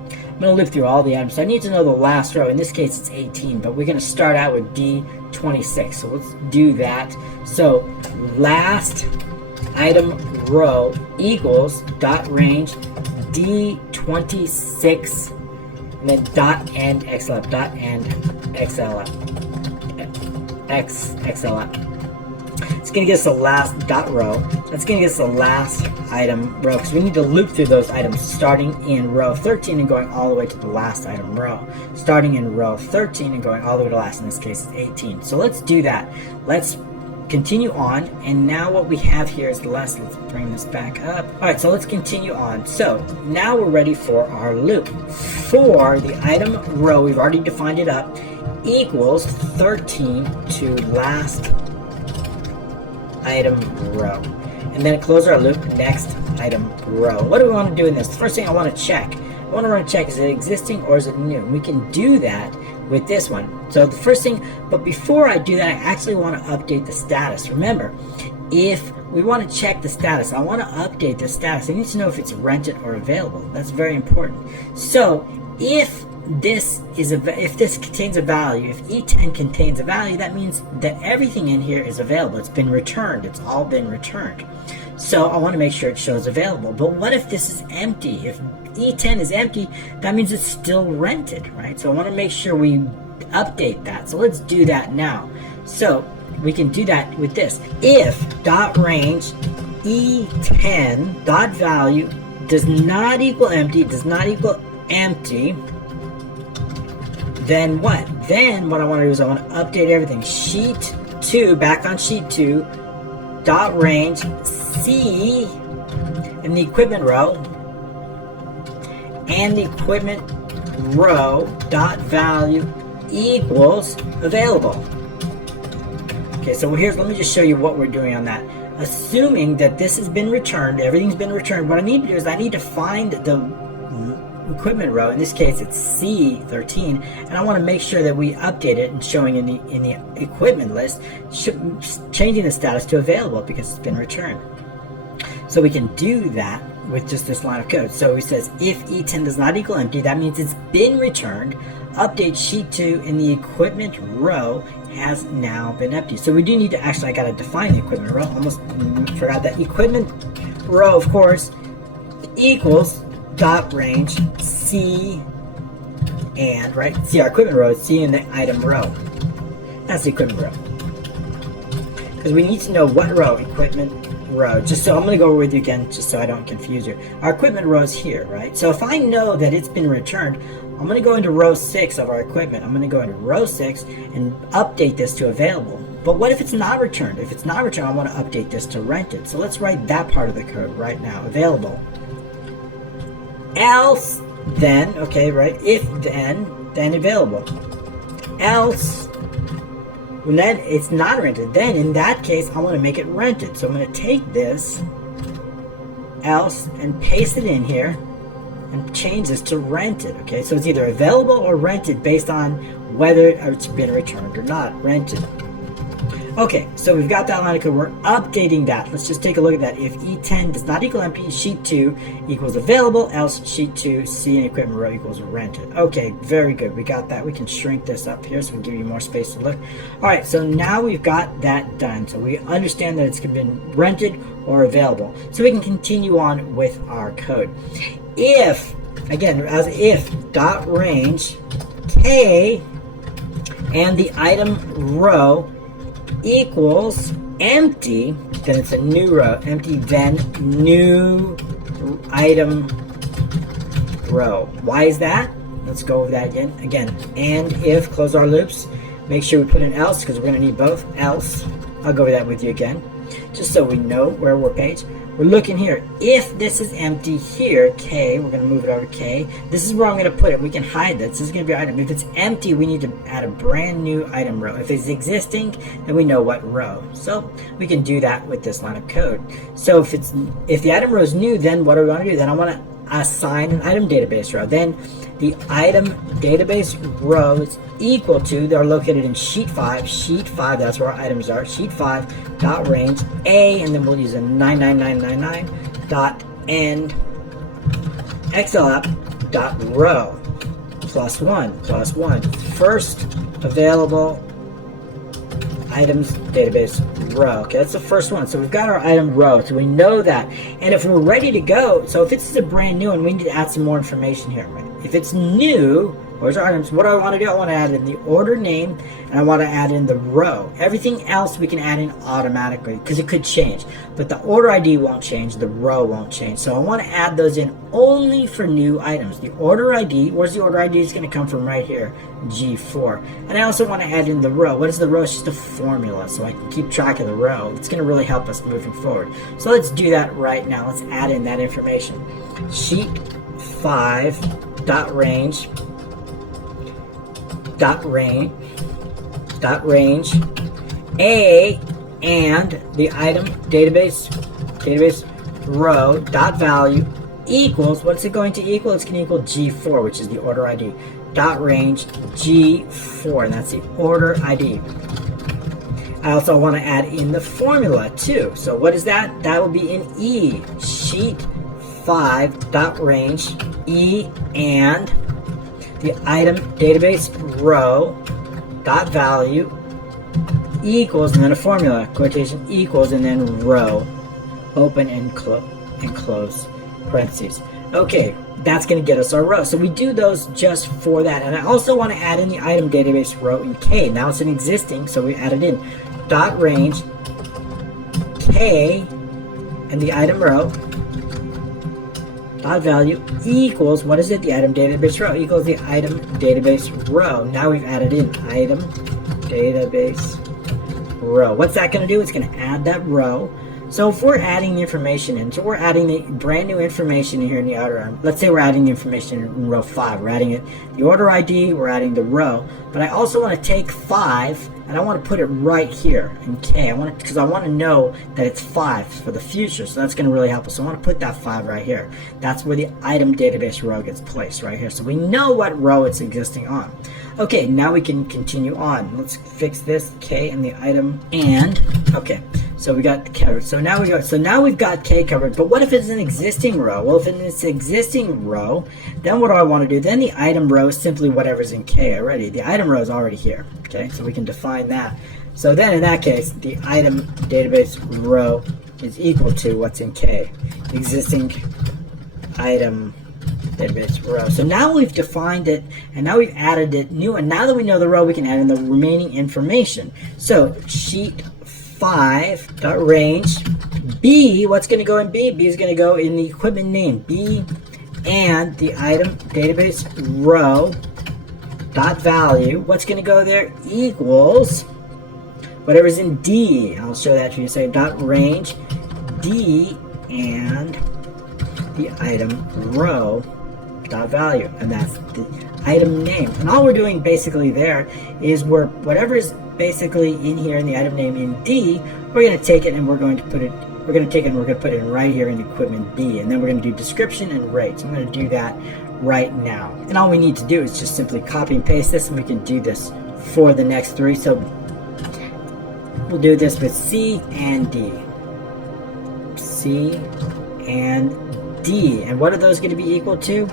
I'm going to loop through all the items. So I need to know the last row. In this case, it's 18, but we're going to start out with D26. So let's do that. So last item row equals dot range D26, and then dot end XLF, dot end XLF, XLF. It's going to get us the last dot row. That's going to get us the last item row, because we need to loop through those items starting in row 13 and going all the way to the last item row. Starting in row 13 and going all the way to last, in this case, it's 18. So let's do that. Let's continue on, and now what we have here is the last. Let's bring this back up. All right, so let's continue on. So now we're ready for our loop. For the item row, we've already defined it up, equals 13 to last item row. And then close our loop, next item row. What do we want to do in this? The first thing I want to check. I want to run a check, is it existing or is it new? We can do that with this one. So the first thing, but before I do that, I actually want to update the status. Remember, if we want to check the status, I want to update the status. I need to know if it's rented or available. That's very important. So if if this contains a value, if E10 contains a value, that means that everything in here is available. It's been returned. It's all been returned. So I want to make sure it shows available. But what if this is empty? If E10 is empty, that means it's still rented, right? So I want to make sure we update that. So let's do that now. So we can do that with this. If .range E10 .value does not equal empty, then what? Then what I want to do is I want to update everything. Sheet 2, back on sheet 2, .range C in the equipment row, and the equipment row .value equals available. Okay, so let me just show you what we're doing on that. Assuming that this has been returned, everything's been returned, what I need to do is I need to find the equipment row. In this case, it's C13, and I want to make sure that we update it and showing in the equipment list, changing the status to available because it's been returned. So we can do that with just this line of code. So it says if E10 does not equal empty, that means it's been returned. Update sheet 2 in the equipment row has now been empty. So we do need to I got to define the equipment row. Almost forgot that. Equipment row, of course, equals .range C and, right? See, our equipment row is C in the item row. That's the equipment row. Because we need to know what row, equipment row. Just so I'm going to go over with you again, just so I don't confuse you. Our equipment row is here, right? So if I know that it's been returned, I'm going to go into row 6 of our equipment. I'm going to go into row 6 and update this to available. But what if it's not returned? If it's not returned, I want to update this to rented. So let's write that part of the code right now. Available. Else, then, okay, right? If then available. Else, when then it's not rented, then in that case, I want to make it rented. So I'm going to take this else and paste it in here and change this to rented. Okay, so it's either available or rented based on whether it's been returned or not. Rented. Okay, so we've got that line of code. We're updating that. Let's just take a look at that. If E10 does not equal empty, sheet 2 equals available, else sheet 2 C and equipment row equals rented. Okay, very good. We got that. We can shrink this up here so we can give you more space to look. All right, so now we've got that done. So we understand that it's been rented or available. So we can continue on with our code. If, again, as if .range K and the item row equals empty, then it's a new row. Empty, then new item row. Why is that? Let's go over that again. And if, close our loops, make sure we put an else because we're going to need both. Else, I'll go over that with you again, just so we know where we're page. We're looking here. If this is empty here, K, we're going to move it over to K. This is where I'm going to put it. We can hide this. This is going to be our item. If it's empty, we need to add a brand new item row. If it's existing, then we know what row. So we can do that with this line of code. So if the item row is new, then what do we want to do? Then I want to assign an item database row. Then the item database row is equal to, they're located in sheet 5. Sheet 5, that's where our items are. Sheet 5 dot range A, and then we'll use a 99999 dot end Excel app dot row +1 first available items database row. Okay, that's the first one. So we've got our item row, so we know that. And if we're ready to go, so if this is a brand new one, we need to add some more information here, right? If it's new, where's our items? What do I want to do? I want to add in the order name, and I want to add in the row. Everything else we can add in automatically because it could change, but the order ID won't change, the row won't change. So I want to add those in only for new items. The order ID, where's the order ID? Is going to come from right here, G4. And I also want to add in the row. What is the row? It's just a formula, so I can keep track of the row. It's going to really help us moving forward. So let's do that right now. Let's add in that information. Sheet 5 dot range A and the item database row dot value equals, what's it going to equal? It's going to equal G4, which is the order ID. Dot range G4, and that's the order ID. I also want to add in the formula too. So what is that? That will be in E. Sheet 5 dot range E and the item database row dot value equals, and then a formula, quotation equals, and then row, open and close parentheses. Okay, that's going to get us our row. So we do those just for that. And I also want to add in the item database row in K. Now it's an existing, so we add it in. Dot range K and the item row dot value equals, what is it? The item database row equals the item database row. Now we've added in item database row. What's that going to do? It's going to add that row. So if we're adding the information in, so we're adding the brand new information here in the outer arm. Let's say we're adding the information in row 5. We're adding it, the order ID, we're adding the row. But I also want to take 5 and I want to put it right here in K. Because I want to know that it's 5 for the future. So that's going to really help us. So I want to put that 5 right here. That's where the item database row gets placed, right here. So we know what row it's existing on. Okay, now we can continue on. Let's fix this K and the item and okay. So we got covered. So now we've got K covered. But what if it's an existing row? Well, if it's an existing row, then what do I want to do? Then the item row is simply whatever's in K already. The item row is already here. Okay, so we can define that. So then in that case, the item database row is equal to what's in K, existing item database row. So now we've defined it, and now we've added it new, and now that we know the row, we can add in the remaining information. So sheet 5 dot range B, what's going to go in B? B is going to go in the equipment name B, and the item database row dot value, what's going to go there? Equals whatever's in D. I'll show that to you. So dot range D and the item row dot value, and that's the item name. And all we're doing basically there is whatever is basically in here in the item name in D, we're going to take it and we're going to put it in right here in equipment B, and then we're going to do description and rate. So I'm going to do that right now. And all we need to do is just simply copy and paste this, and we can do this for the next 3. So we'll do this with C and D. C and D. And what are those going to be equal to?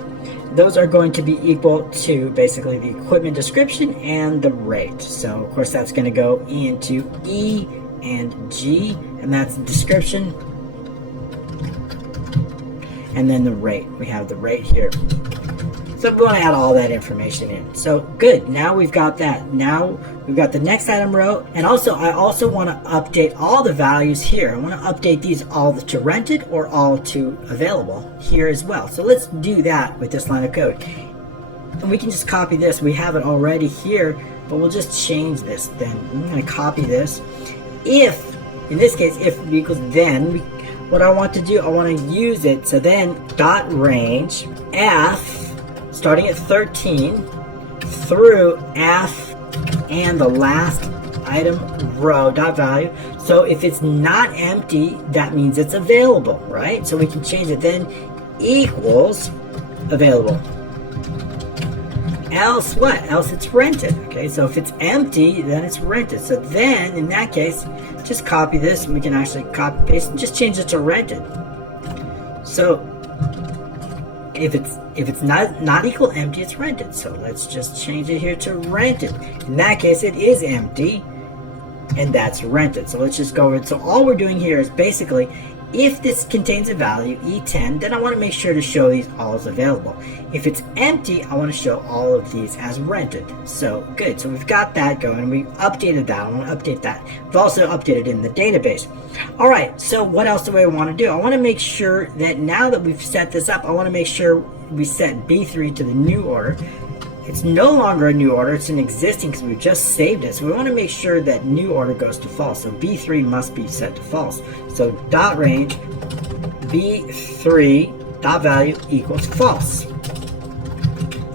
Those are going to be equal to basically the equipment description and the rate. So of course that's going to go into E and G, and that's the description, and then the rate. We have the rate here. So we want to add all that information in. So good, now we've got that. Now we've got the next item row, and also I also want to update all the values here. I want to update these all to rented or all to available here as well. So let's do that with this line of code. And we can just copy this. We have it already here, but we'll just change this then. I'm going to copy this. If, in this case, if equals then, what I want to do, I want to use it. So then dot range F, starting at 13 through F and the last item row dot value. So if it's not empty, that means it's available, right? So we can change it then equals available. Else what? Else it's rented. Okay, so if it's empty, then it's rented. So then in that case, just copy this, and we can actually copy paste and just change it to rented. So if it's not equal empty, it's rented. So let's just change it here to rented. In that case, it is empty, and that's rented. So let's just go over it. So all we're doing here is basically, if this contains a value, E10, then I want to make sure to show these all as available. If it's empty, I want to show all of these as rented. So good, so we've got that going. We updated that. I want to update that. We've also updated in the database. All right, so what else do I want to do? I want to make sure that now that we've set this up, I want to make sure we set B3 to the new order. It's no longer a new order, it's an existing because we've just saved it. So we want to make sure that new order goes to false. So B3 must be set to false. So dot range B3 dot value equals false.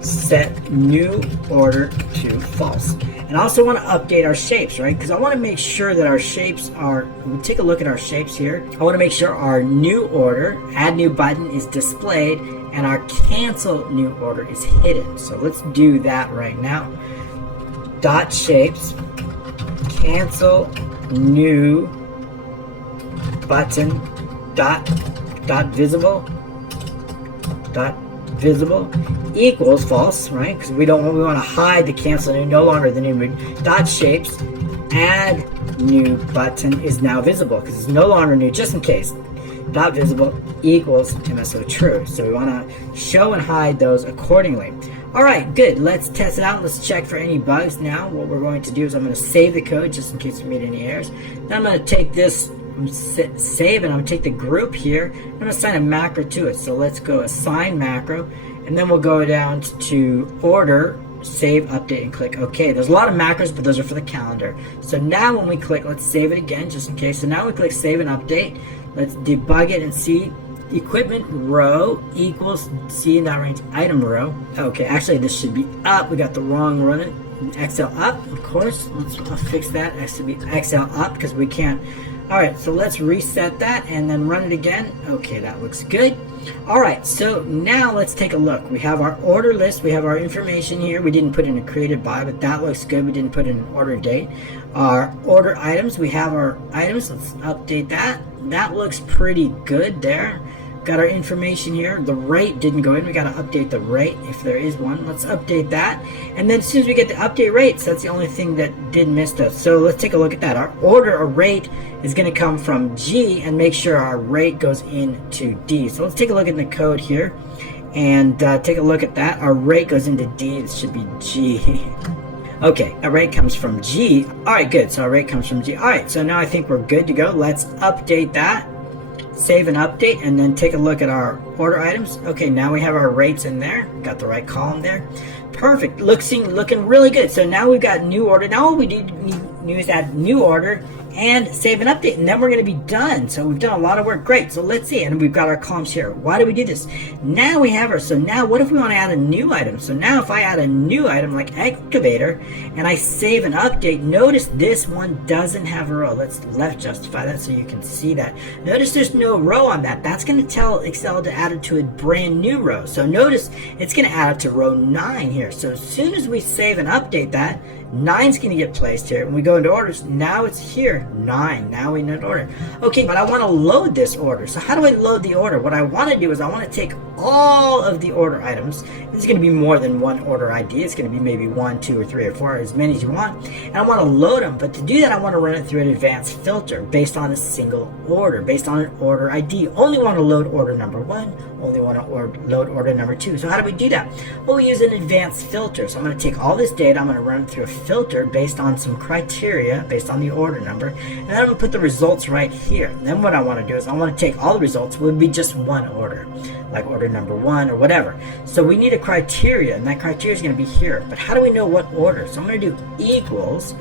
Set new order to false. And I also want to update our shapes, right? Because I want to make sure that our shapes are, we take a look at our shapes here. I want to make sure our new order, add new button, is displayed, and our cancel new order is hidden. So let's do that right now. Dot shapes, cancel new button, dot visible, dot visible equals false, right? Because we want to hide the cancel new, no longer the new mood. Dot shapes, add new button is now visible because it's no longer new, just in case. Dot visible equals MSO true. So we want to show and hide those accordingly. All right, good. Let's test it out. Let's check for any bugs now. What we're going to do is I'm going to save the code just in case we made any errors. Then I'm going to take this, save it. I'm going to take the group here. I'm going to assign a macro to it. So let's go assign macro, and then we'll go down to order, save, update, and click OK. There's a lot of macros, but those are for the calendar. So now when we click, let's save it again just in case. So now we click save and update. Let's debug it and see. Equipment row equals C dot range item row. Okay, actually this should be up. We got the wrong run. Excel up, of course. I'll fix that. It should be Excel up because we can't. All right, so let's reset that and then run it again. Okay, that looks good. All right, so now let's take a look. We have our order list. We have our information here. We didn't put in a created by, but that looks good. We didn't put in an order date. Our order items, we have our items. Let's update that. That looks pretty good there. Got our information here. The rate didn't go in. We got to update the rate if there is one. Let's update that. And then as soon as we get the update rates, that's the only thing that did miss us. So let's take a look at that. Our order or rate is going to come from G and make sure our rate goes into D. So let's take a look at the code here and take a look at that. Our rate goes into D. It should be G. Okay, our rate comes from G. All right, good. So our rate comes from G. All right, so now I think we're good to go. Let's update that. Save and update, and then take a look at our order items. Okay, now we have our rates in there. Got the right column there. Perfect. Looking really good. So now we've got new order. Now all we do is add new order and save and update, and then we're going to be done. So we've done a lot of work. Great. So let's see. And we've got our columns here. Why do we do this? Now we have our, so now what if we want to add a new item? So now if I add a new item like excavator and I save and update, notice this one doesn't have a row. Let's left justify that so you can see that. Notice there's no row on that. That's going to tell Excel to add it to a brand new row. So notice it's going to add it to row 9 here. So as soon as we save and update that, 9's going to get placed here. When we go into orders, now it's here, 9. Now we know order. Okay, but I want to load this order. So how do I load the order? What I want to do is I want to take all of the order items. This is going to be more than one order ID. It's going to be maybe 1, 2, or 3, or 4, as many as you want. And I want to load them. But to do that, I want to run it through an advanced filter based on a single order, based on an order ID. Only want to load order number 1. Only want to load order number 2. So how do we do that? Well, we use an advanced filter. So I'm going to take all this data. I'm going to run it through a filter based on some criteria, based on the order number. And then I'm going to put the results right here. And then what I want to do is I want to take all the results. It would be just one order, like order number 1 or whatever. So we need a criteria, and that criteria is going to be here. But how do we know what order? So I'm going to do equals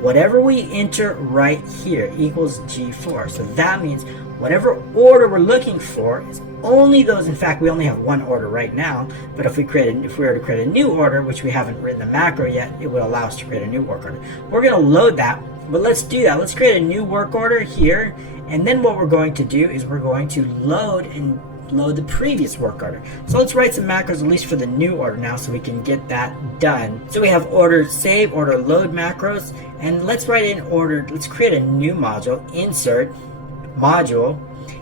whatever we enter right here equals G4. So that means whatever order we're looking for is only those. In fact, we only have one order right now, but if we were to create a new order, which we haven't written the macro yet, it would allow us to create a new work order. We're going to load that, but let's do that. Let's create a new work order here, and then what we're going to do is we're going to load the previous work order. So let's write some macros at least for the new order now so we can get that done. So we have order save, order load macros, and let's write in order. Let's create a new module, insert module,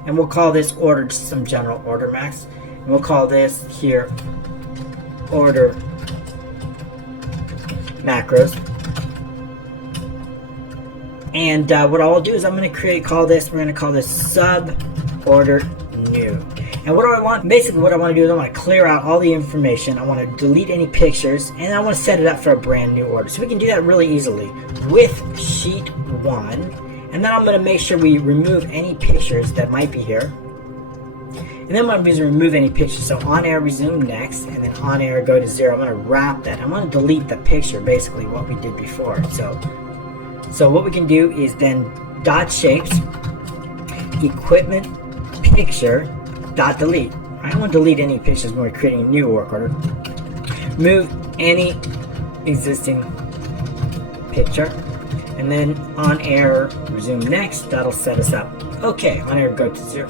and we'll call this order, just some general order max, and we'll call this here order macros. And what I'll do is I'm going to call this sub order new. And what do I want? Basically what I want to do is I want to clear out all the information. I want to delete any pictures, and I want to set it up for a brand new order. So we can do that really easily with sheet 1. And then I'm going to make sure we remove any pictures that might be here. And then I'm going to remove any pictures. So on air resume next, and then on air go to 0. I'm going to wrap that. I'm going to delete the picture, basically what we did before. So what we can do is then dot shapes, equipment picture, dot delete. I don't want to delete any pictures when we're creating a new work order. Remove any existing picture. And then on air resume next, that'll set us up. Okay, on air go to 0.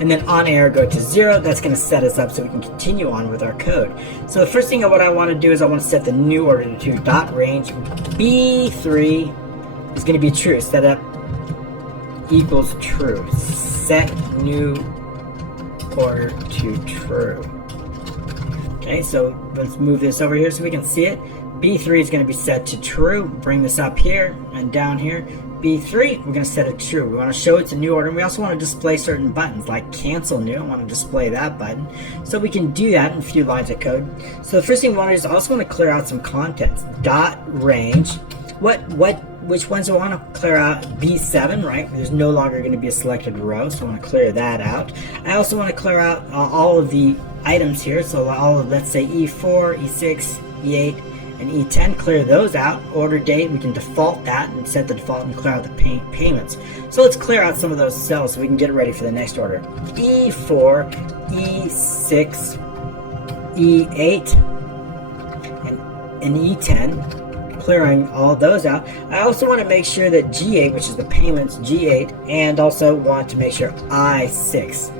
And then on air go to 0, that's going to set us up so we can continue on with our code. So the first thing what I want to do is I want to set the new order to dot range B3 is going to be true. Set up equals true. Set new order to true. Okay, so let's move this over here so we can see it. B3 is going to be set to true. Bring this up here and down here. B3, we're going to set it true. We want to show it's a new order. And we also want to display certain buttons like cancel new. I want to display that button. So we can do that in a few lines of code. So the first thing we want to do is also want to clear out some contents. Dot range. Which ones do I want to clear out? B7, right? There's no longer going to be a selected row, so I want to clear that out. I also want to clear out all of the items here. So all of, let's say, E4, E6, E8, and E10, clear those out. Order date, we can default that and set the default and clear out the payments. So let's clear out some of those cells so we can get it ready for the next order. E4, E6, E8, and E10. Clearing all those out. I also want to make sure that G8, which is the payments, G8, and also want to make sure I6,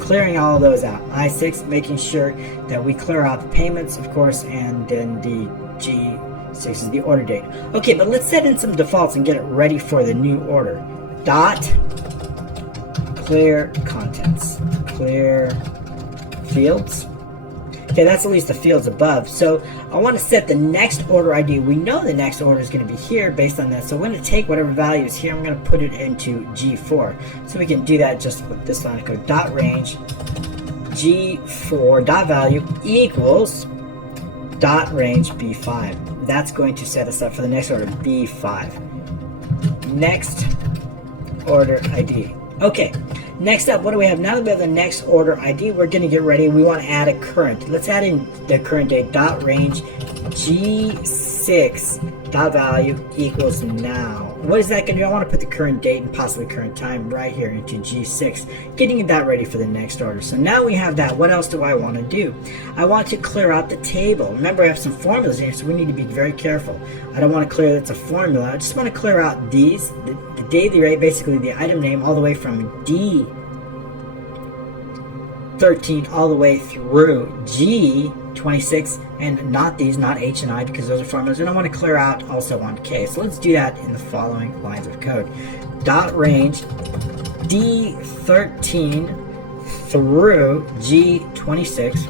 clearing all of those out. I6, making sure that we clear out the payments, of course, and then the G6 is the order date. Okay, but let's set in some defaults and get it ready for the new order. Dot clear contents, clear fields. Okay, that's at least the fields above. So I want to set the next order ID. We know the next order is going to be here based on that. So we're going to take whatever value is here. I'm going to put it into G4. So we can do that just with this line of code. Dot range G4 dot value equals dot range B5. That's going to set us up for the next order, B5. Next order ID. Okay. Next up, what do we have? Now that we have the next order ID, we're going to get ready. We want to add a current. Let's add in the current date. Dot range G6 dot value equals now. What is that going to do? I want to put the current date and possibly current time right here into G6, getting that ready for the next order. So now we have that. What else do I want to do? I want to clear out the table. Remember, I have some formulas here, so we need to be very careful. I don't want to clear that's a formula. I just want to clear out these, the daily rate, basically the item name, all the way from D13 all the way through G26, and not these, not H and I, because those are formulas. And I want to clear out also on K. So let's do that in the following lines of code. Dot range D13 through G26,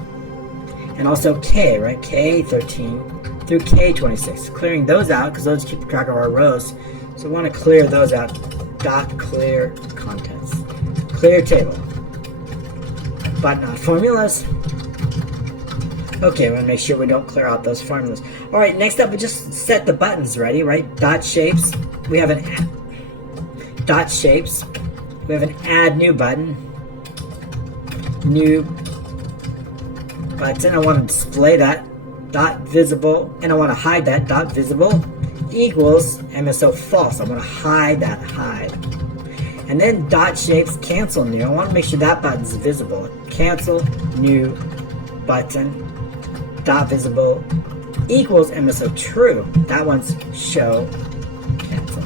and also K, right? K13 through K26. Clearing those out because those keep track of our rows. So we want to clear those out. Dot clear contents. Clear table. But not formulas. Okay, we want to make sure we don't clear out those formulas. All right, next up, we just set the buttons ready, right? Dot shapes. We have an dot shapes. We have an add new button. New button. I want to display that. Dot visible, and I want to hide that. Dot visible equals MSO false. I want to hide that hide. And then dot shapes cancel new. I want to make sure that button's visible. Cancel new button dot visible equals MSO true. That one's show cancel.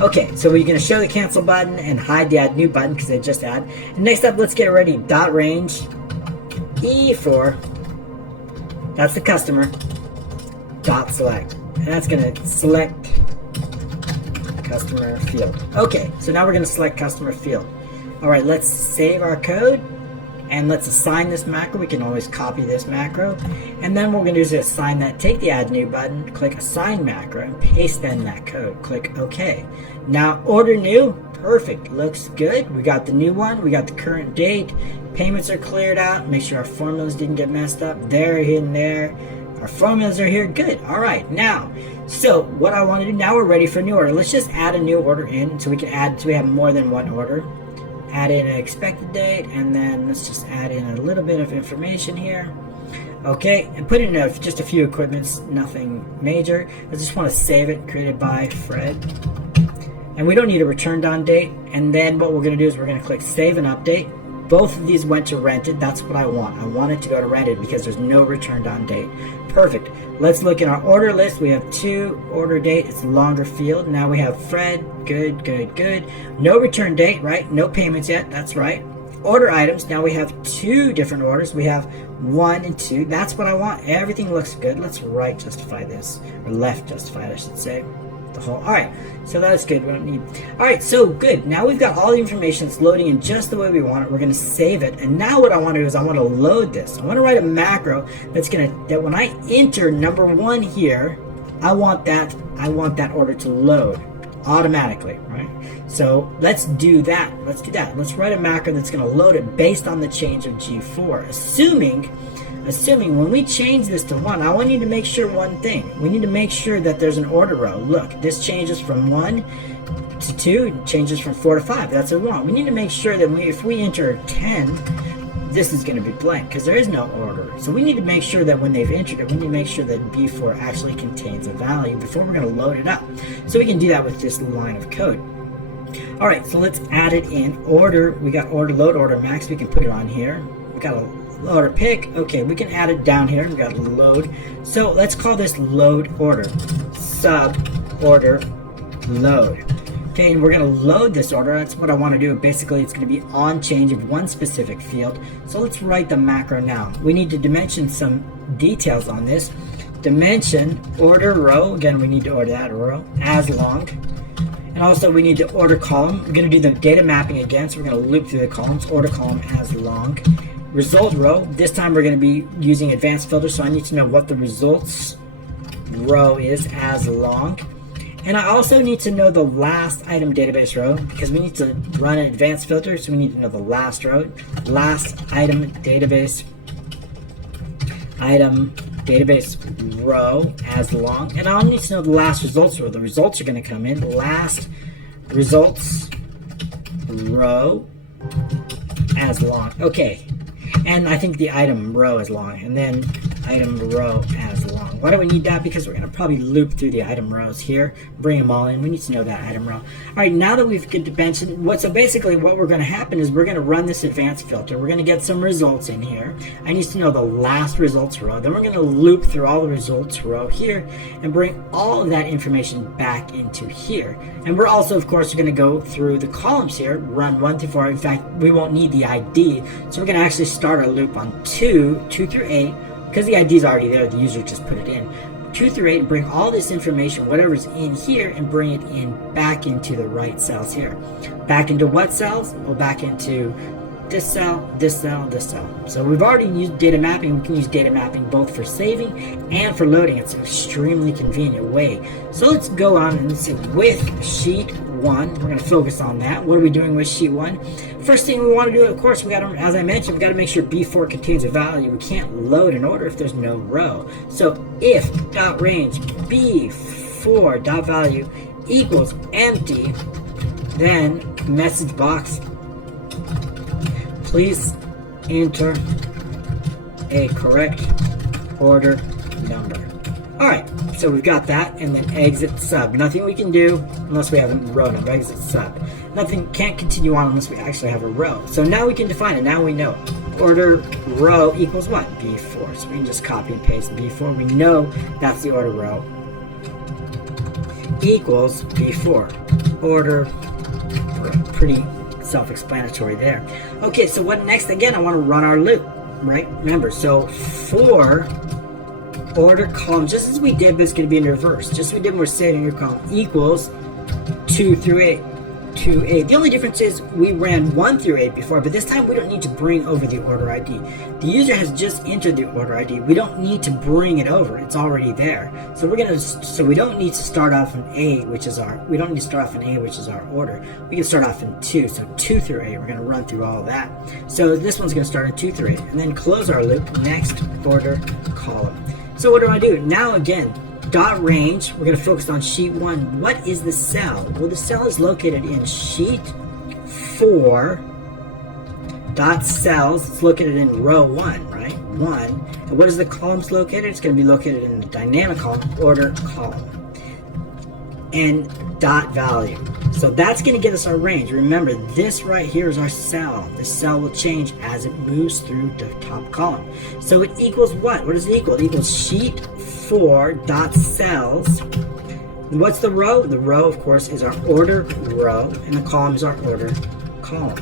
Okay, so we're going to show the cancel button and hide the add new button because they just add. And next up, let's get ready. Dot range E4. That's the customer. Dot select. And that's going to select customer field. Okay, so now we're going to select customer field. All right, let's save our code and let's assign this macro. We can always copy this macro. And then what we're going to do is assign that, take the add new button, click assign macro, and paste in that code. Click OK. Now order new. Perfect. Looks good. We got the new one. We got the current date. Payments are cleared out. Make sure our formulas didn't get messed up. They're in there. Our formulas are here. Good. All right. Now, so what I want to do now, we're ready for a new order. Let's just add a new order in so we can add, so we have more than one order. Add in an expected date, and then let's just add in a little bit of information here. Okay, and put in just a few equipments, nothing major. I just want to save it, created by Fred. And we don't need a returned on date. And then what we're going to do is we're going to click save and update. Both of these went to rented. That's what I want. I want it to go to rented because there's no returned on date. Perfect. Let's look in our order list. We have 2 order date. It's a longer field. Now we have Fred. Good, good, good. No return date, right? No payments yet. That's right. Order items. Now we have 2 different orders. We have 1 and 2. That's what I want. Everything looks good. Let's right justify this, or left justify it, I should say. the whole. All right, so that's good. We don't need. All right, so good. Now we've got all the information. It's loading in just the way we want it. We're going to save it. And now what I want to do is I want to load this. I want to write a macro that when I enter number 1 here, I want that order to load automatically, right? So let's do that. Let's write a macro that's going to load it based on the change of G4, assuming when we change this to 1, I need to make sure one thing. We need to make sure that there's an order row. Look, this changes from 1 to 2, it changes from 4 to 5. That's a 1. We need to make sure that if we enter 10, this is going to be blank because there is no order. So we need to make sure that when they've entered it, we need to make sure that B4 actually contains a value before we're going to load it up. So we can do that with this line of code. All right, so let's add it in order. We got order load, order max. We can put it on here. We got a order pick. Okay, we can add it down here. We got load. So let's call this load order, sub order load. Okay, and we're going to load this order. That's what I want to do. Basically, it's going to be on change of one specific field. So let's write the macro now. We need to dimension some details on this. Dimension order row. Again, we need to order that row as long. And also we need to order column. We're going to do the data mapping again. So we're going to loop through the columns. Order column as long. Result row. This time we're going to be using advanced filter. So I need to know what the results row is as long. And I also need to know the last item database row because we need to run an advanced filter. So we need to know the last row. Last item database row as long. And I'll need to know the last results row. The results are going to come in. Last results row as long. Okay. And I think the item row is long. And then item row as long. Why do we need that? Because we're going to probably loop through the item rows here, bring them all in. We need to know that item row. All right, now that we've get dimension, so basically what we're going to happen is we're going to run this advanced filter. We're going to get some results in here. I need to know the last results row. Then we're going to loop through all the results row here and bring all of that information back into here. And we're also, of course, going to go through the columns here, run 1 through 4. In fact, we won't need the ID. So we're going to actually start our loop on 2 through 8. Because the ID is already there, the user just put it in. 2 through 8, and bring all this information, whatever's in here, and bring it in back into the right cells here. Back into what cells? Well, back into this cell, this cell, this cell. So we've already used data mapping. We can use data mapping both for saving and for loading. It's an extremely convenient way. So let's go on and see with sheet 1. We're going to focus on that. What are we doing with sheet 1? First thing we want to do, of course, we got to, as I mentioned, we got to make sure B4 contains a value. We can't load an order if there's no row. So if dot range B4 dot value equals empty, then message box, please enter a correct order number. All right, so we've got that, and then exit sub. Nothing we can do unless we have a row number. Exit sub. Nothing can't continue on unless we actually have a row. So now we can define it. Now we know order row equals what? B4. So we can just copy and paste B4. We know that's the order row equals B4. Order row. Pretty self-explanatory there. Okay, so what next? Again, I want to run our loop, right? Remember, so for order column, just as we did, but it's going to be in reverse. Just as we did when we're setting your column equals 2 through 8. 2, 8. The only difference is we ran 1 through 8 before, but this time we don't need to bring over the order ID. The user has just entered the order ID. We don't need to bring it over. It's already there. So we don't need to start off in A, which is our order. We can start off in 2. So 2 through 8, we're going to run through all of that. So this one's going to start in 2 through 8, and then close our loop. Next order column. So what do I do? Now again, dot range, we're going to focus on sheet 1. What is the cell? Well, the cell is located in sheet 4 dot cells. It's located in row 1, right? 1. And what is the columns located? It's going to be located in the dynamic column, order column. And dot value. So that's going to get us our range. Remember, this right here is our cell. The cell will change as it moves through the top column. So it equals what? What does it equal? It equals sheet 4 dot cells. What's the row? The row, of course, is our order row, and the column is our order column.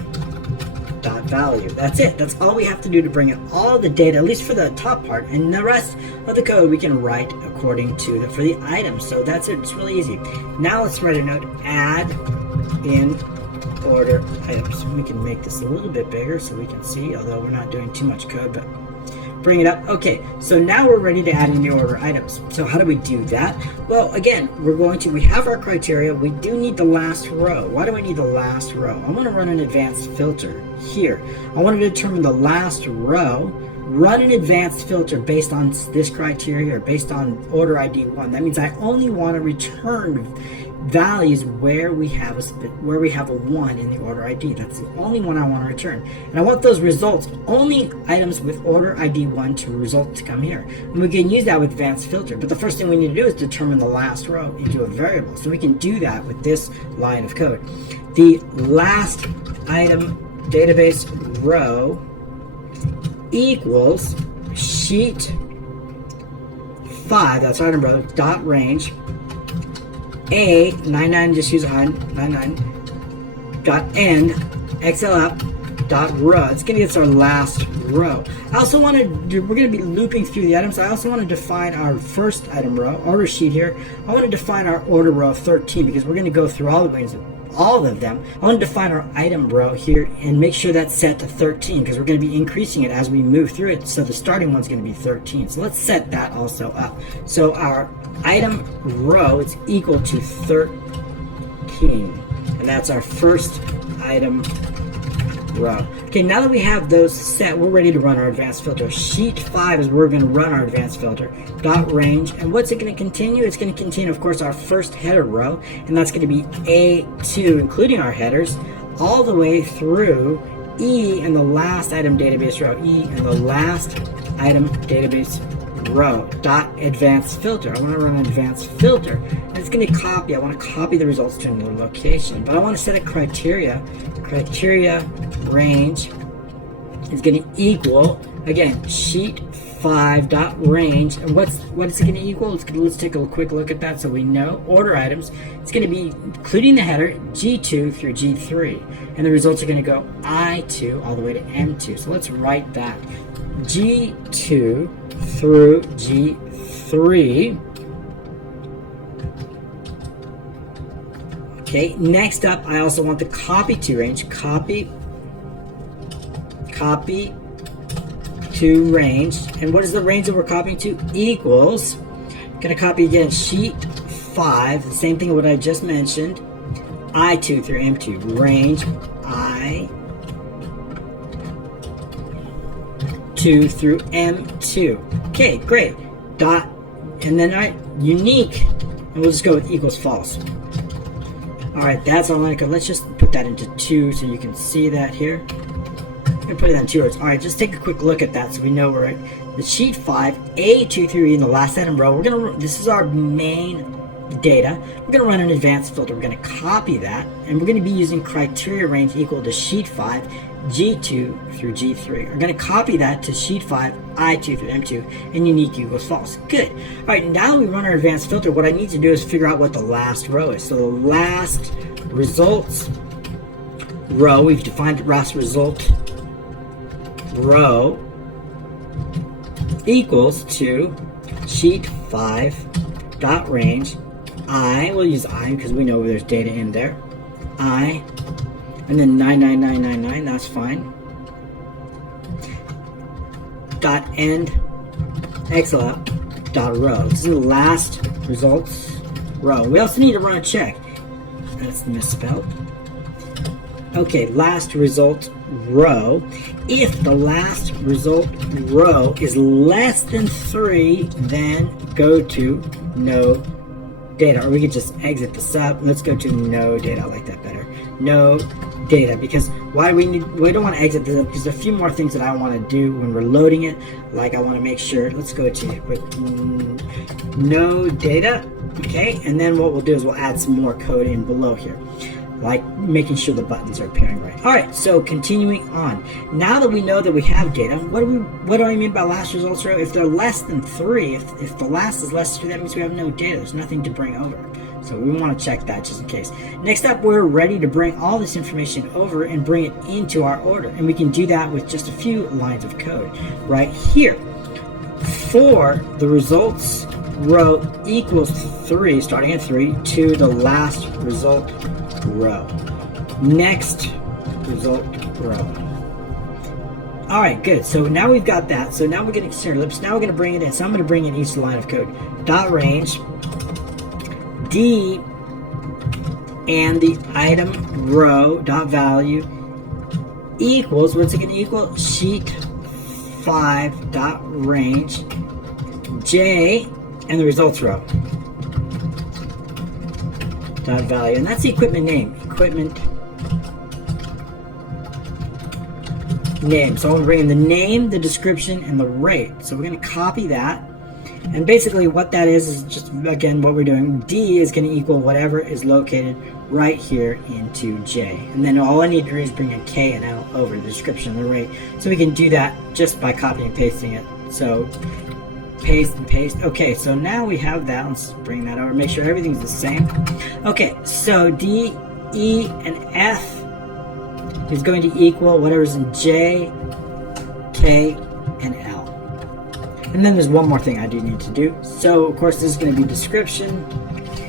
Dot value. That's it. That's all we have to do to bring in all the data, at least for the top part, and the rest of the code we can write according to for the items. So that's it. It's really easy. Now let's write a note, add in order items. We can make this a little bit bigger so we can see, although we're not doing too much code, but bring it up. Okay, so now we're ready to add in the order items. So how do we do that? Well, again, we have our criteria. We do need the last row. Why do I need the last row? I want to run an advanced filter here. I want to determine the last row, run an advanced filter based on this criteria or based on order ID 1. That means I only want to return values where we have a 1 in the order ID. That's the only one I want to return. And I want those results, only items with order ID 1 to result to come here. And we can use that with advanced filter. But the first thing we need to do is determine the last row into a variable. So we can do that with this line of code. The last item database row equals sheet 5, that's item row, dot range, A 99, just use 99 dot end XLF dot row. It's gonna get our last row. I also want to we're gonna be looping through the items. I also want to define our first item row, order sheet here. I want to define our order row 13 because we're gonna go through all of them. I want to define our item row here and make sure that's set to 13 because we're going to be increasing it as we move through it. So the starting one's going to be 13. So let's set that also up. So our item row is equal to 13. And that's our first item row. Okay, now that we have those set, we're ready to run our advanced filter. Sheet 5 is where we're going to run our advanced filter. Dot range, and what's it going to continue? It's going to contain, of course, our first header row, and that's going to be A2, including our headers, all the way through E and the last item database row. E and the last item database row. Dot advanced filter. I want to run an advanced filter, and it's going to copy. I want to copy the results to another location, but I want to set a criteria. Criteria range is going to equal, again, sheet 5 dot range, and what is it going to equal? Let's take a quick look at that so we know. Order items, it's going to be including the header G2 through G3, and the results are going to go I2 all the way to M2. So let's write that. G2 through G3. Okay, next up, I also want the copy to range. Copy to range. And what is the range that we're copying to? Equals, going to copy again, sheet 5, the same thing what I just mentioned, I2 through M2. Range I2 through M2. Okay, great. Dot, and then unique, and we'll just go with equals false. Alright, that's all I got. Let's just put that into 2 so you can see that here. I'm going to put it on 2 words. Alright, just take a quick look at that so we know we're at the sheet 5, A2 through E in the last item row. This is our main data. We're going to run an advanced filter. We're going to copy that, and we're going to be using criteria range equal to sheet 5, G2 through G3. We're going to copy that to sheet 5, I2 through M2, and unique equals false. Good. Alright, now we run our advanced filter. What I need to do is figure out what the last row is. So the last results row, we've defined the last result row equals to sheet 5 dot range I, we'll use I because we know there's data in there, I, and then 99999, that's fine, dot end XLF dot row. This is the last results row. We also need to run a check. That's misspelled. Okay, last result row. If the last result row is less than 3, then go to no data. Or we could just exit this up. Let's go to no data. I like that better. No data, because we don't want to exit this up because there's a few more things that I want to do when we're loading it. Like I want to make sure, let's go to no data. Okay, and then what we'll do is we'll add some more code in below here, like making sure the buttons are appearing right. Alright, so continuing on. Now that we know that we have data, what do I mean by last results row? If they're less than 3, if the last is less than 3, that means we have no data. There's nothing to bring over. So we want to check that just in case. Next up, we're ready to bring all this information over and bring it into our order. And we can do that with just a few lines of code right here. for the results row equals 3, starting at 3, to the last result row. Next result row. All right, good. So now we've got that. So now we're getting external ellipse. Now we're going to bring it in. So I'm going to bring in each line of code. Dot range, D, and the item row dot value equals, what's it going to equal? Sheet 5 dot range, J, and the results row dot value. And that's the equipment name. Equipment name. So I'm bringing the name, the description, and the rate. So we're going to copy that. And basically what that is just, again, what we're doing. D is going to equal whatever is located right here into J. And then all I need to do is bring a K and L over the description and the rate. So we can do that just by copying and pasting it. So paste and paste. Okay, so now we have that. Let's bring that over. Make sure everything's the same. Okay, so D, E, and F is going to equal whatever's in J, K, and L. And then there's one more thing I do need to do. So, of course, this is going to be description,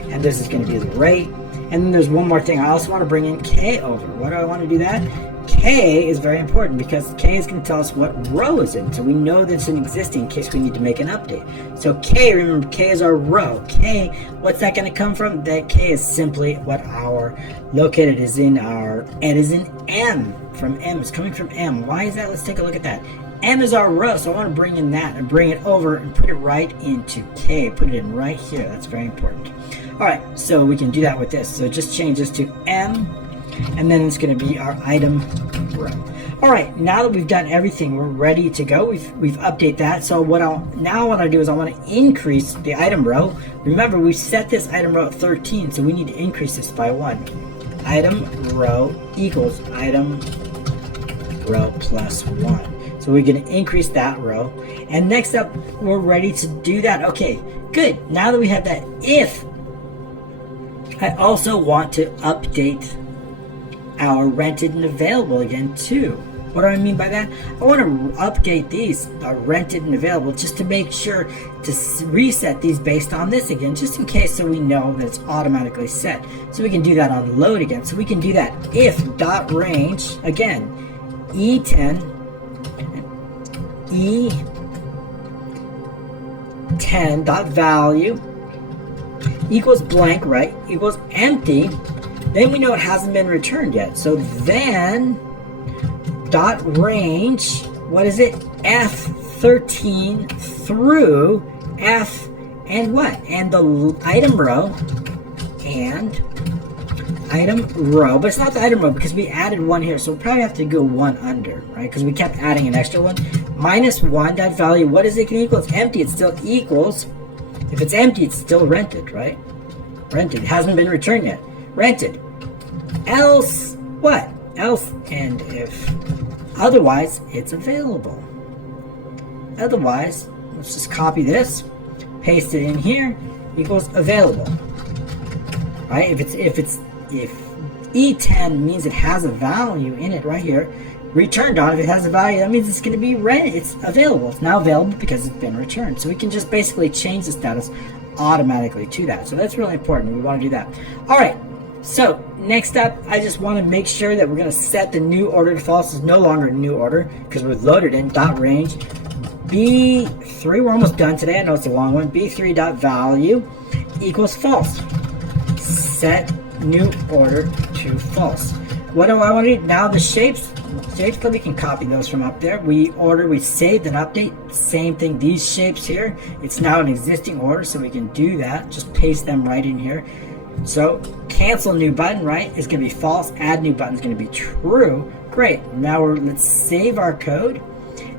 and this is going to be the rate. And then there's one more thing. I also want to bring in K over. Why do I want to do that? K is very important because K is going to tell us what row is in. So we know that it's an existing in case we need to make an update. So K, remember, K is our row. K, what's that going to come from? That K is simply what our located is in our, it is in M. From M, it's coming from M. Why is that? Let's take a look at that. M is our row, so I want to bring in that and bring it over and put it right into K. Put it in right here. That's very important. All right, so we can do that with this. So just change this to M, and then it's going to be our item row. All right, now that we've done everything, we're ready to go. We've updated that. So what I do is I want to increase the item row. Remember, we set this item row at 13, so we need to increase this by 1. Item row equals item row plus 1. So we're going to increase that row. And next up, we're ready to do that. Okay, good. Now that we have that, if I also want to update our rented and available again too. What do I mean by that? I want to update these rented and available just to make sure to reset these based on this again, just in case, so we know that it's automatically set. So we can do that on load again. So we can do that if dot range, again, E10, E10 dot value equals blank, right? Equals empty. Then we know it hasn't been returned yet. So then dot range, what is it? F13 through F and what? And the item row and item row, but it's not the item row because we added 1 here, so we'll probably have to go 1 under, right? Because we kept adding an extra 1. Minus 1 dot value, what is it can equal? It's empty. It still equals. If it's empty, it's still rented, right? Rented. It hasn't been returned yet. Rented. Else what? Else, and if otherwise, it's available. Otherwise, let's just copy this, paste it in here, equals available. Right? If E10 means it has a value in it right here, returned on, if it has a value, that means it's going to be rented. It's available. It's now available because it's been returned. So we can just basically change the status automatically to that. So that's really important. We want to do that. All right. So next up, I just want to make sure that we're going to set the new order to false. It's no longer a new order because we're loaded in dot range. B3, we're almost done today. I know it's a long one. B3 dot value equals false. Set new order to false. What do I want to do? Now the shapes, we can copy those from up there. We saved and update. Same thing, these shapes here. It's now an existing order, so we can do that. Just paste them right in here. So cancel new button, right, is going to be false. Add new button is going to be true. Great. Now let's save our code.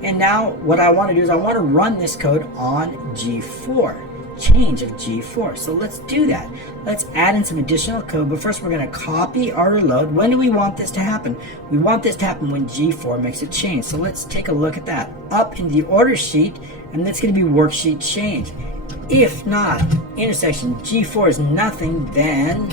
And now what I want to do is I want to run this code on G4. Change of G4. So let's do that. Let's add in some additional code, but first we're going to copy our load. When do we want this to happen? We want this to happen when G4 makes a change. So let's take a look at that. Up in the order sheet, and that's going to be worksheet change. If not, intersection G4 is nothing, then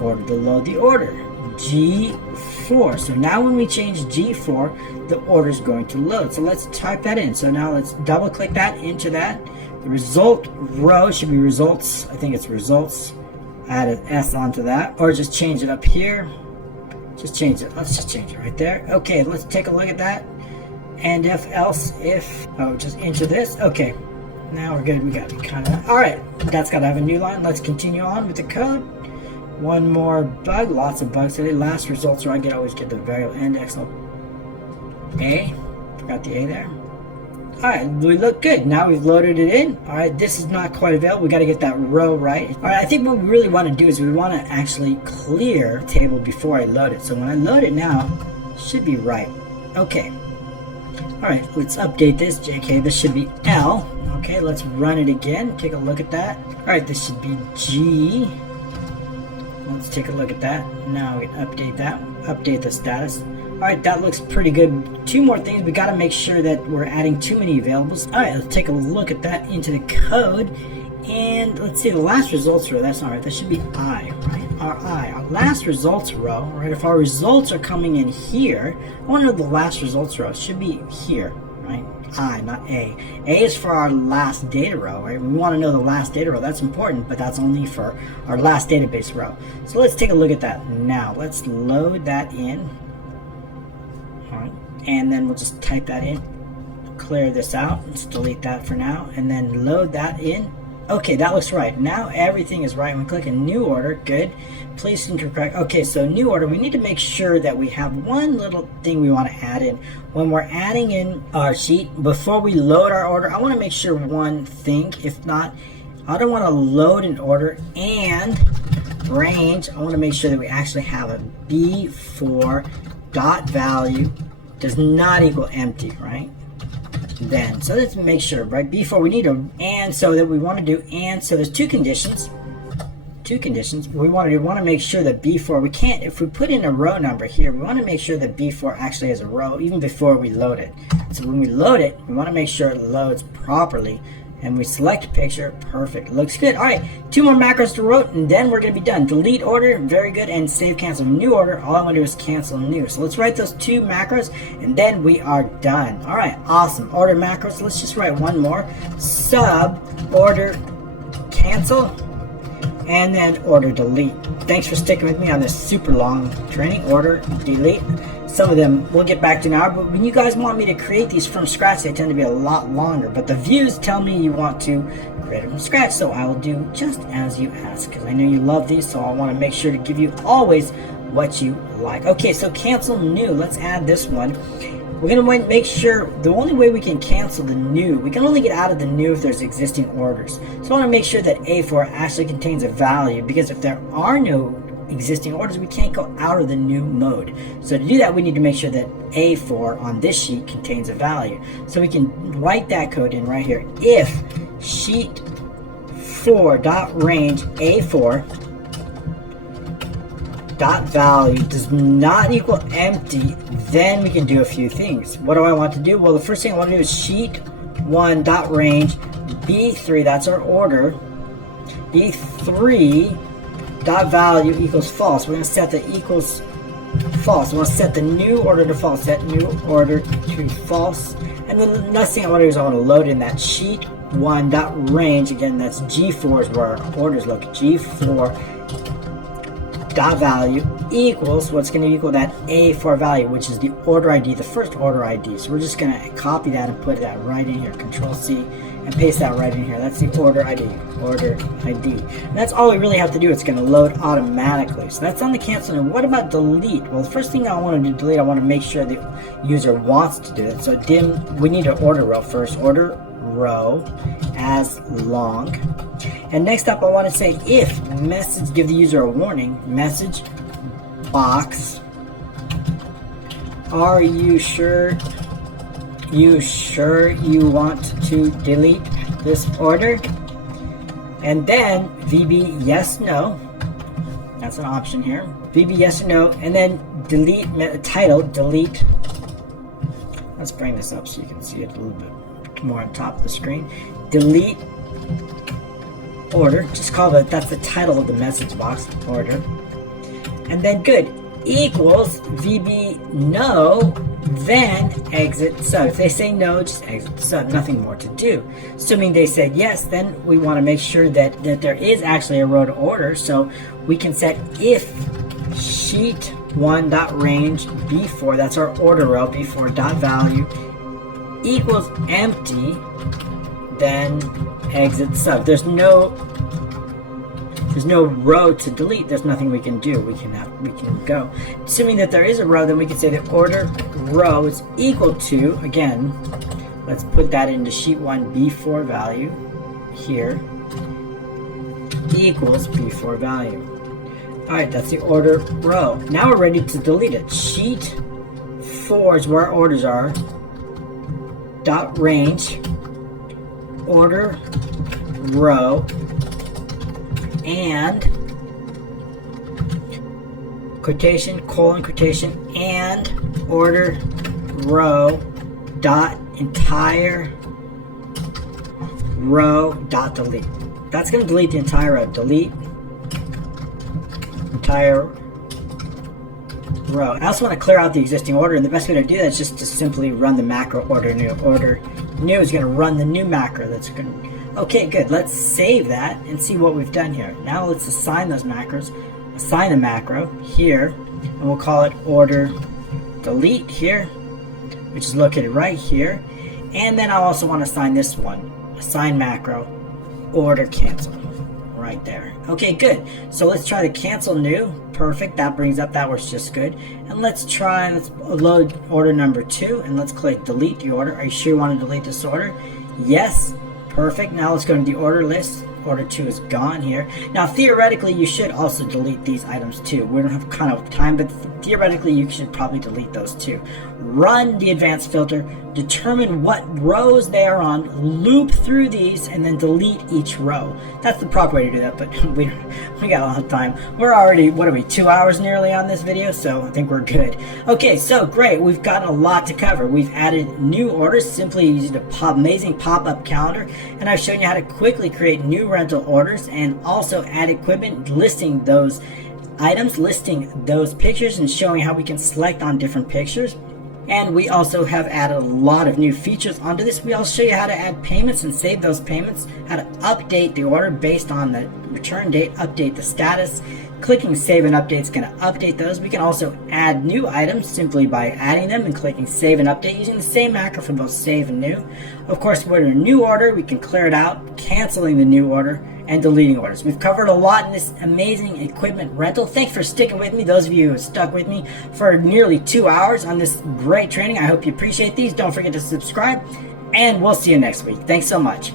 order to load the order. G4. So now when we change G4, the order is going to load. So let's type that in. So now let's double click that into that. The result row should be results. I think it's results. Add an S onto that, or just change it up here. Just change it. Let's just change it right there. Okay, let's take a look at that. And if else, if, oh, just enter this. Okay, now we're good. We got it kind of. All right, that's got to have a new line. Let's continue on with the code. One more bug. Lots of bugs today. Last results row. I always get the variable index. A. Forgot the A there. Alright, we look good. Now we've loaded it in. Alright, this is not quite available. We got to get that row right. Alright, I think what we really want to do is we want to actually clear the table before I load it. So when I load it now, it should be right. Okay. Alright, let's update this. JK, this should be L. Okay, let's run it again. Take a look at that. Alright, this should be G. Let's take a look at that. Now we can update that. Update the status. Alright, that looks pretty good. Two more things. We got to make sure that we're adding too many variables. Alright, let's take a look at that into the code. And let's see, the last results row. That's not right. That should be I, right? Our last results row, right? If our results are coming in here, I want to know the last results row. It should be here, right? I, not A. A is for our last data row, right? We want to know the last data row. That's important, but that's only for our last database row. So let's take a look at that now. Let's load that in. Alright, and then we'll just type that in. Clear this out. Let's delete that for now, and then load that in. Okay, that looks right. Now everything is right. We click a new order. Good. Please correct. Okay, so new order. We need to make sure that we have one little thing we want to add in. When we're adding in our sheet, before we load our order, I want to make sure one thing. If not, I don't want to load an order and range. I want to make sure that we actually have a B4 dot value does not equal empty, right? Then, so let's make sure, right? Before we need a and, so that we want to do and, so there's two conditions. We want to make sure that B4, we can't, if we put in a row number here, we want to make sure that B4 actually has a row even before we load it. So when we load it, we want to make sure it loads properly. And we select picture, perfect, looks good. All right, two more macros to write, and then we're gonna be done. Delete order, very good, and save cancel new order. All I wanna do is cancel new. So let's write those two macros, and then we are done. All right, awesome. Order macros, let's just write one more. Sub, order, cancel, and then order delete. Thanks for sticking with me on this super long training. Order, delete. Some of them we'll get back to now, but when you guys want me to create these from scratch, they tend to be a lot longer. But the views tell me you want to create it from scratch, so I will do just as you ask, because I know you love these, so I want to make sure to give you always what you like. Okay, so cancel new. Let's add this one. We're going to make sure the only way we can cancel the new, we can only get out of the new if there's existing orders. So I want to make sure that A4 actually contains a value, because if there are no existing orders, we can't go out of the new mode. So to do that, we need to make sure that A4 on this sheet contains a value. So we can write that code in right here. If sheet 4 dot range A4 dot value does not equal empty, then we can do a few things. What do I want to do? Well, the first thing I want to do is sheet 1 dot range B3, that's our order, B3 dot value equals false. We're going to set the equals false. We want to set the new order to false. Set new order to false. And then the next thing I want to do is I want to load in that sheet 1 dot range. Again, that's G4 is where our orders look. G4 dot value equals what's going to equal that A4 value, which is the order ID, the first order ID. So we're just going to copy that and put that right in here. Control C and paste that right in here. That's the order ID. Order ID. And that's all we really have to do. It's going to load automatically. So that's on the cancel. And what about delete? Well, the first thing I want to do delete, I want to make sure the user wants to do it. So we need to order row first. Order row as long. And next up, I want to say if message, give the user a warning. Message box. Are you sure you want to delete this order? And then VB yes, no. That's an option here. VB yes or no. And then delete title, delete. Let's bring this up so you can see it a little bit more on top of the screen. Delete order. Just call it, that's the title of the message box, order. And then good. Equals VB no, then exit sub. If they say no, just exit sub, nothing more to do. Assuming they said yes, then we want to make sure that there is actually a row to order, so we can set if sheet 1.range b4, that's our order row, b4 dot value equals empty, then exit sub. There's no row to delete. There's nothing we can do. We can go. Assuming that there is a row, then we can say the order row is equal to, again, let's put that into sheet 1 b4 value here, equals b4 value. Alright, that's the order row. Now we're ready to delete it. Sheet 4 is where our orders are. Dot range, order row, and quotation, colon, quotation, and order row dot entire row dot delete. That's going to delete the entire row. Delete entire row. I also want to clear out the existing order, and the best way to do that is just to simply run the macro order new. Order new is going to run the new macro. That's going to. Okay, good. Let's save that and see what we've done here. Now let's assign those macros. Assign a macro here, and we'll call it order delete here, which is located right here. And then I'll also want to assign this one. Assign macro order cancel right there. Okay, good. So let's try the cancel new. Perfect. That brings up, that works just good. And let's load order number 2, and let's click delete the order. Are you sure you want to delete this order? Yes. Perfect. Now let's go to the order list. Order 2 is gone here. Now theoretically you should also delete these items too. We don't have kind of time, but theoretically you should probably delete those too. Run the advanced filter, determine what rows they are on, loop through these, and then delete each row. That's the proper way to do that, but we got a lot of time. We're already, what are we, 2 hours nearly on this video, so I think we're good. Okay, so great, we've gotten a lot to cover. We've added new orders simply using the amazing pop-up calendar, and I've shown you how to quickly create new rental orders and also add equipment listing those items, listing those pictures, and showing how we can select on different pictures. And we also have added a lot of new features onto this. We also show you how to add payments and save those payments, how to update the order based on the return date, update the status. Clicking save and update is going to update those. We can also add new items simply by adding them and clicking save and update using the same macro for both save and new. Of course, when we're in a new order, we can clear it out, canceling the new order, and deleting orders. We've covered a lot in this amazing equipment rental. Thanks for sticking with me. Those of you who have stuck with me for nearly 2 hours on this great training, I hope you appreciate these. Don't forget to subscribe, and we'll see you next week. Thanks so much.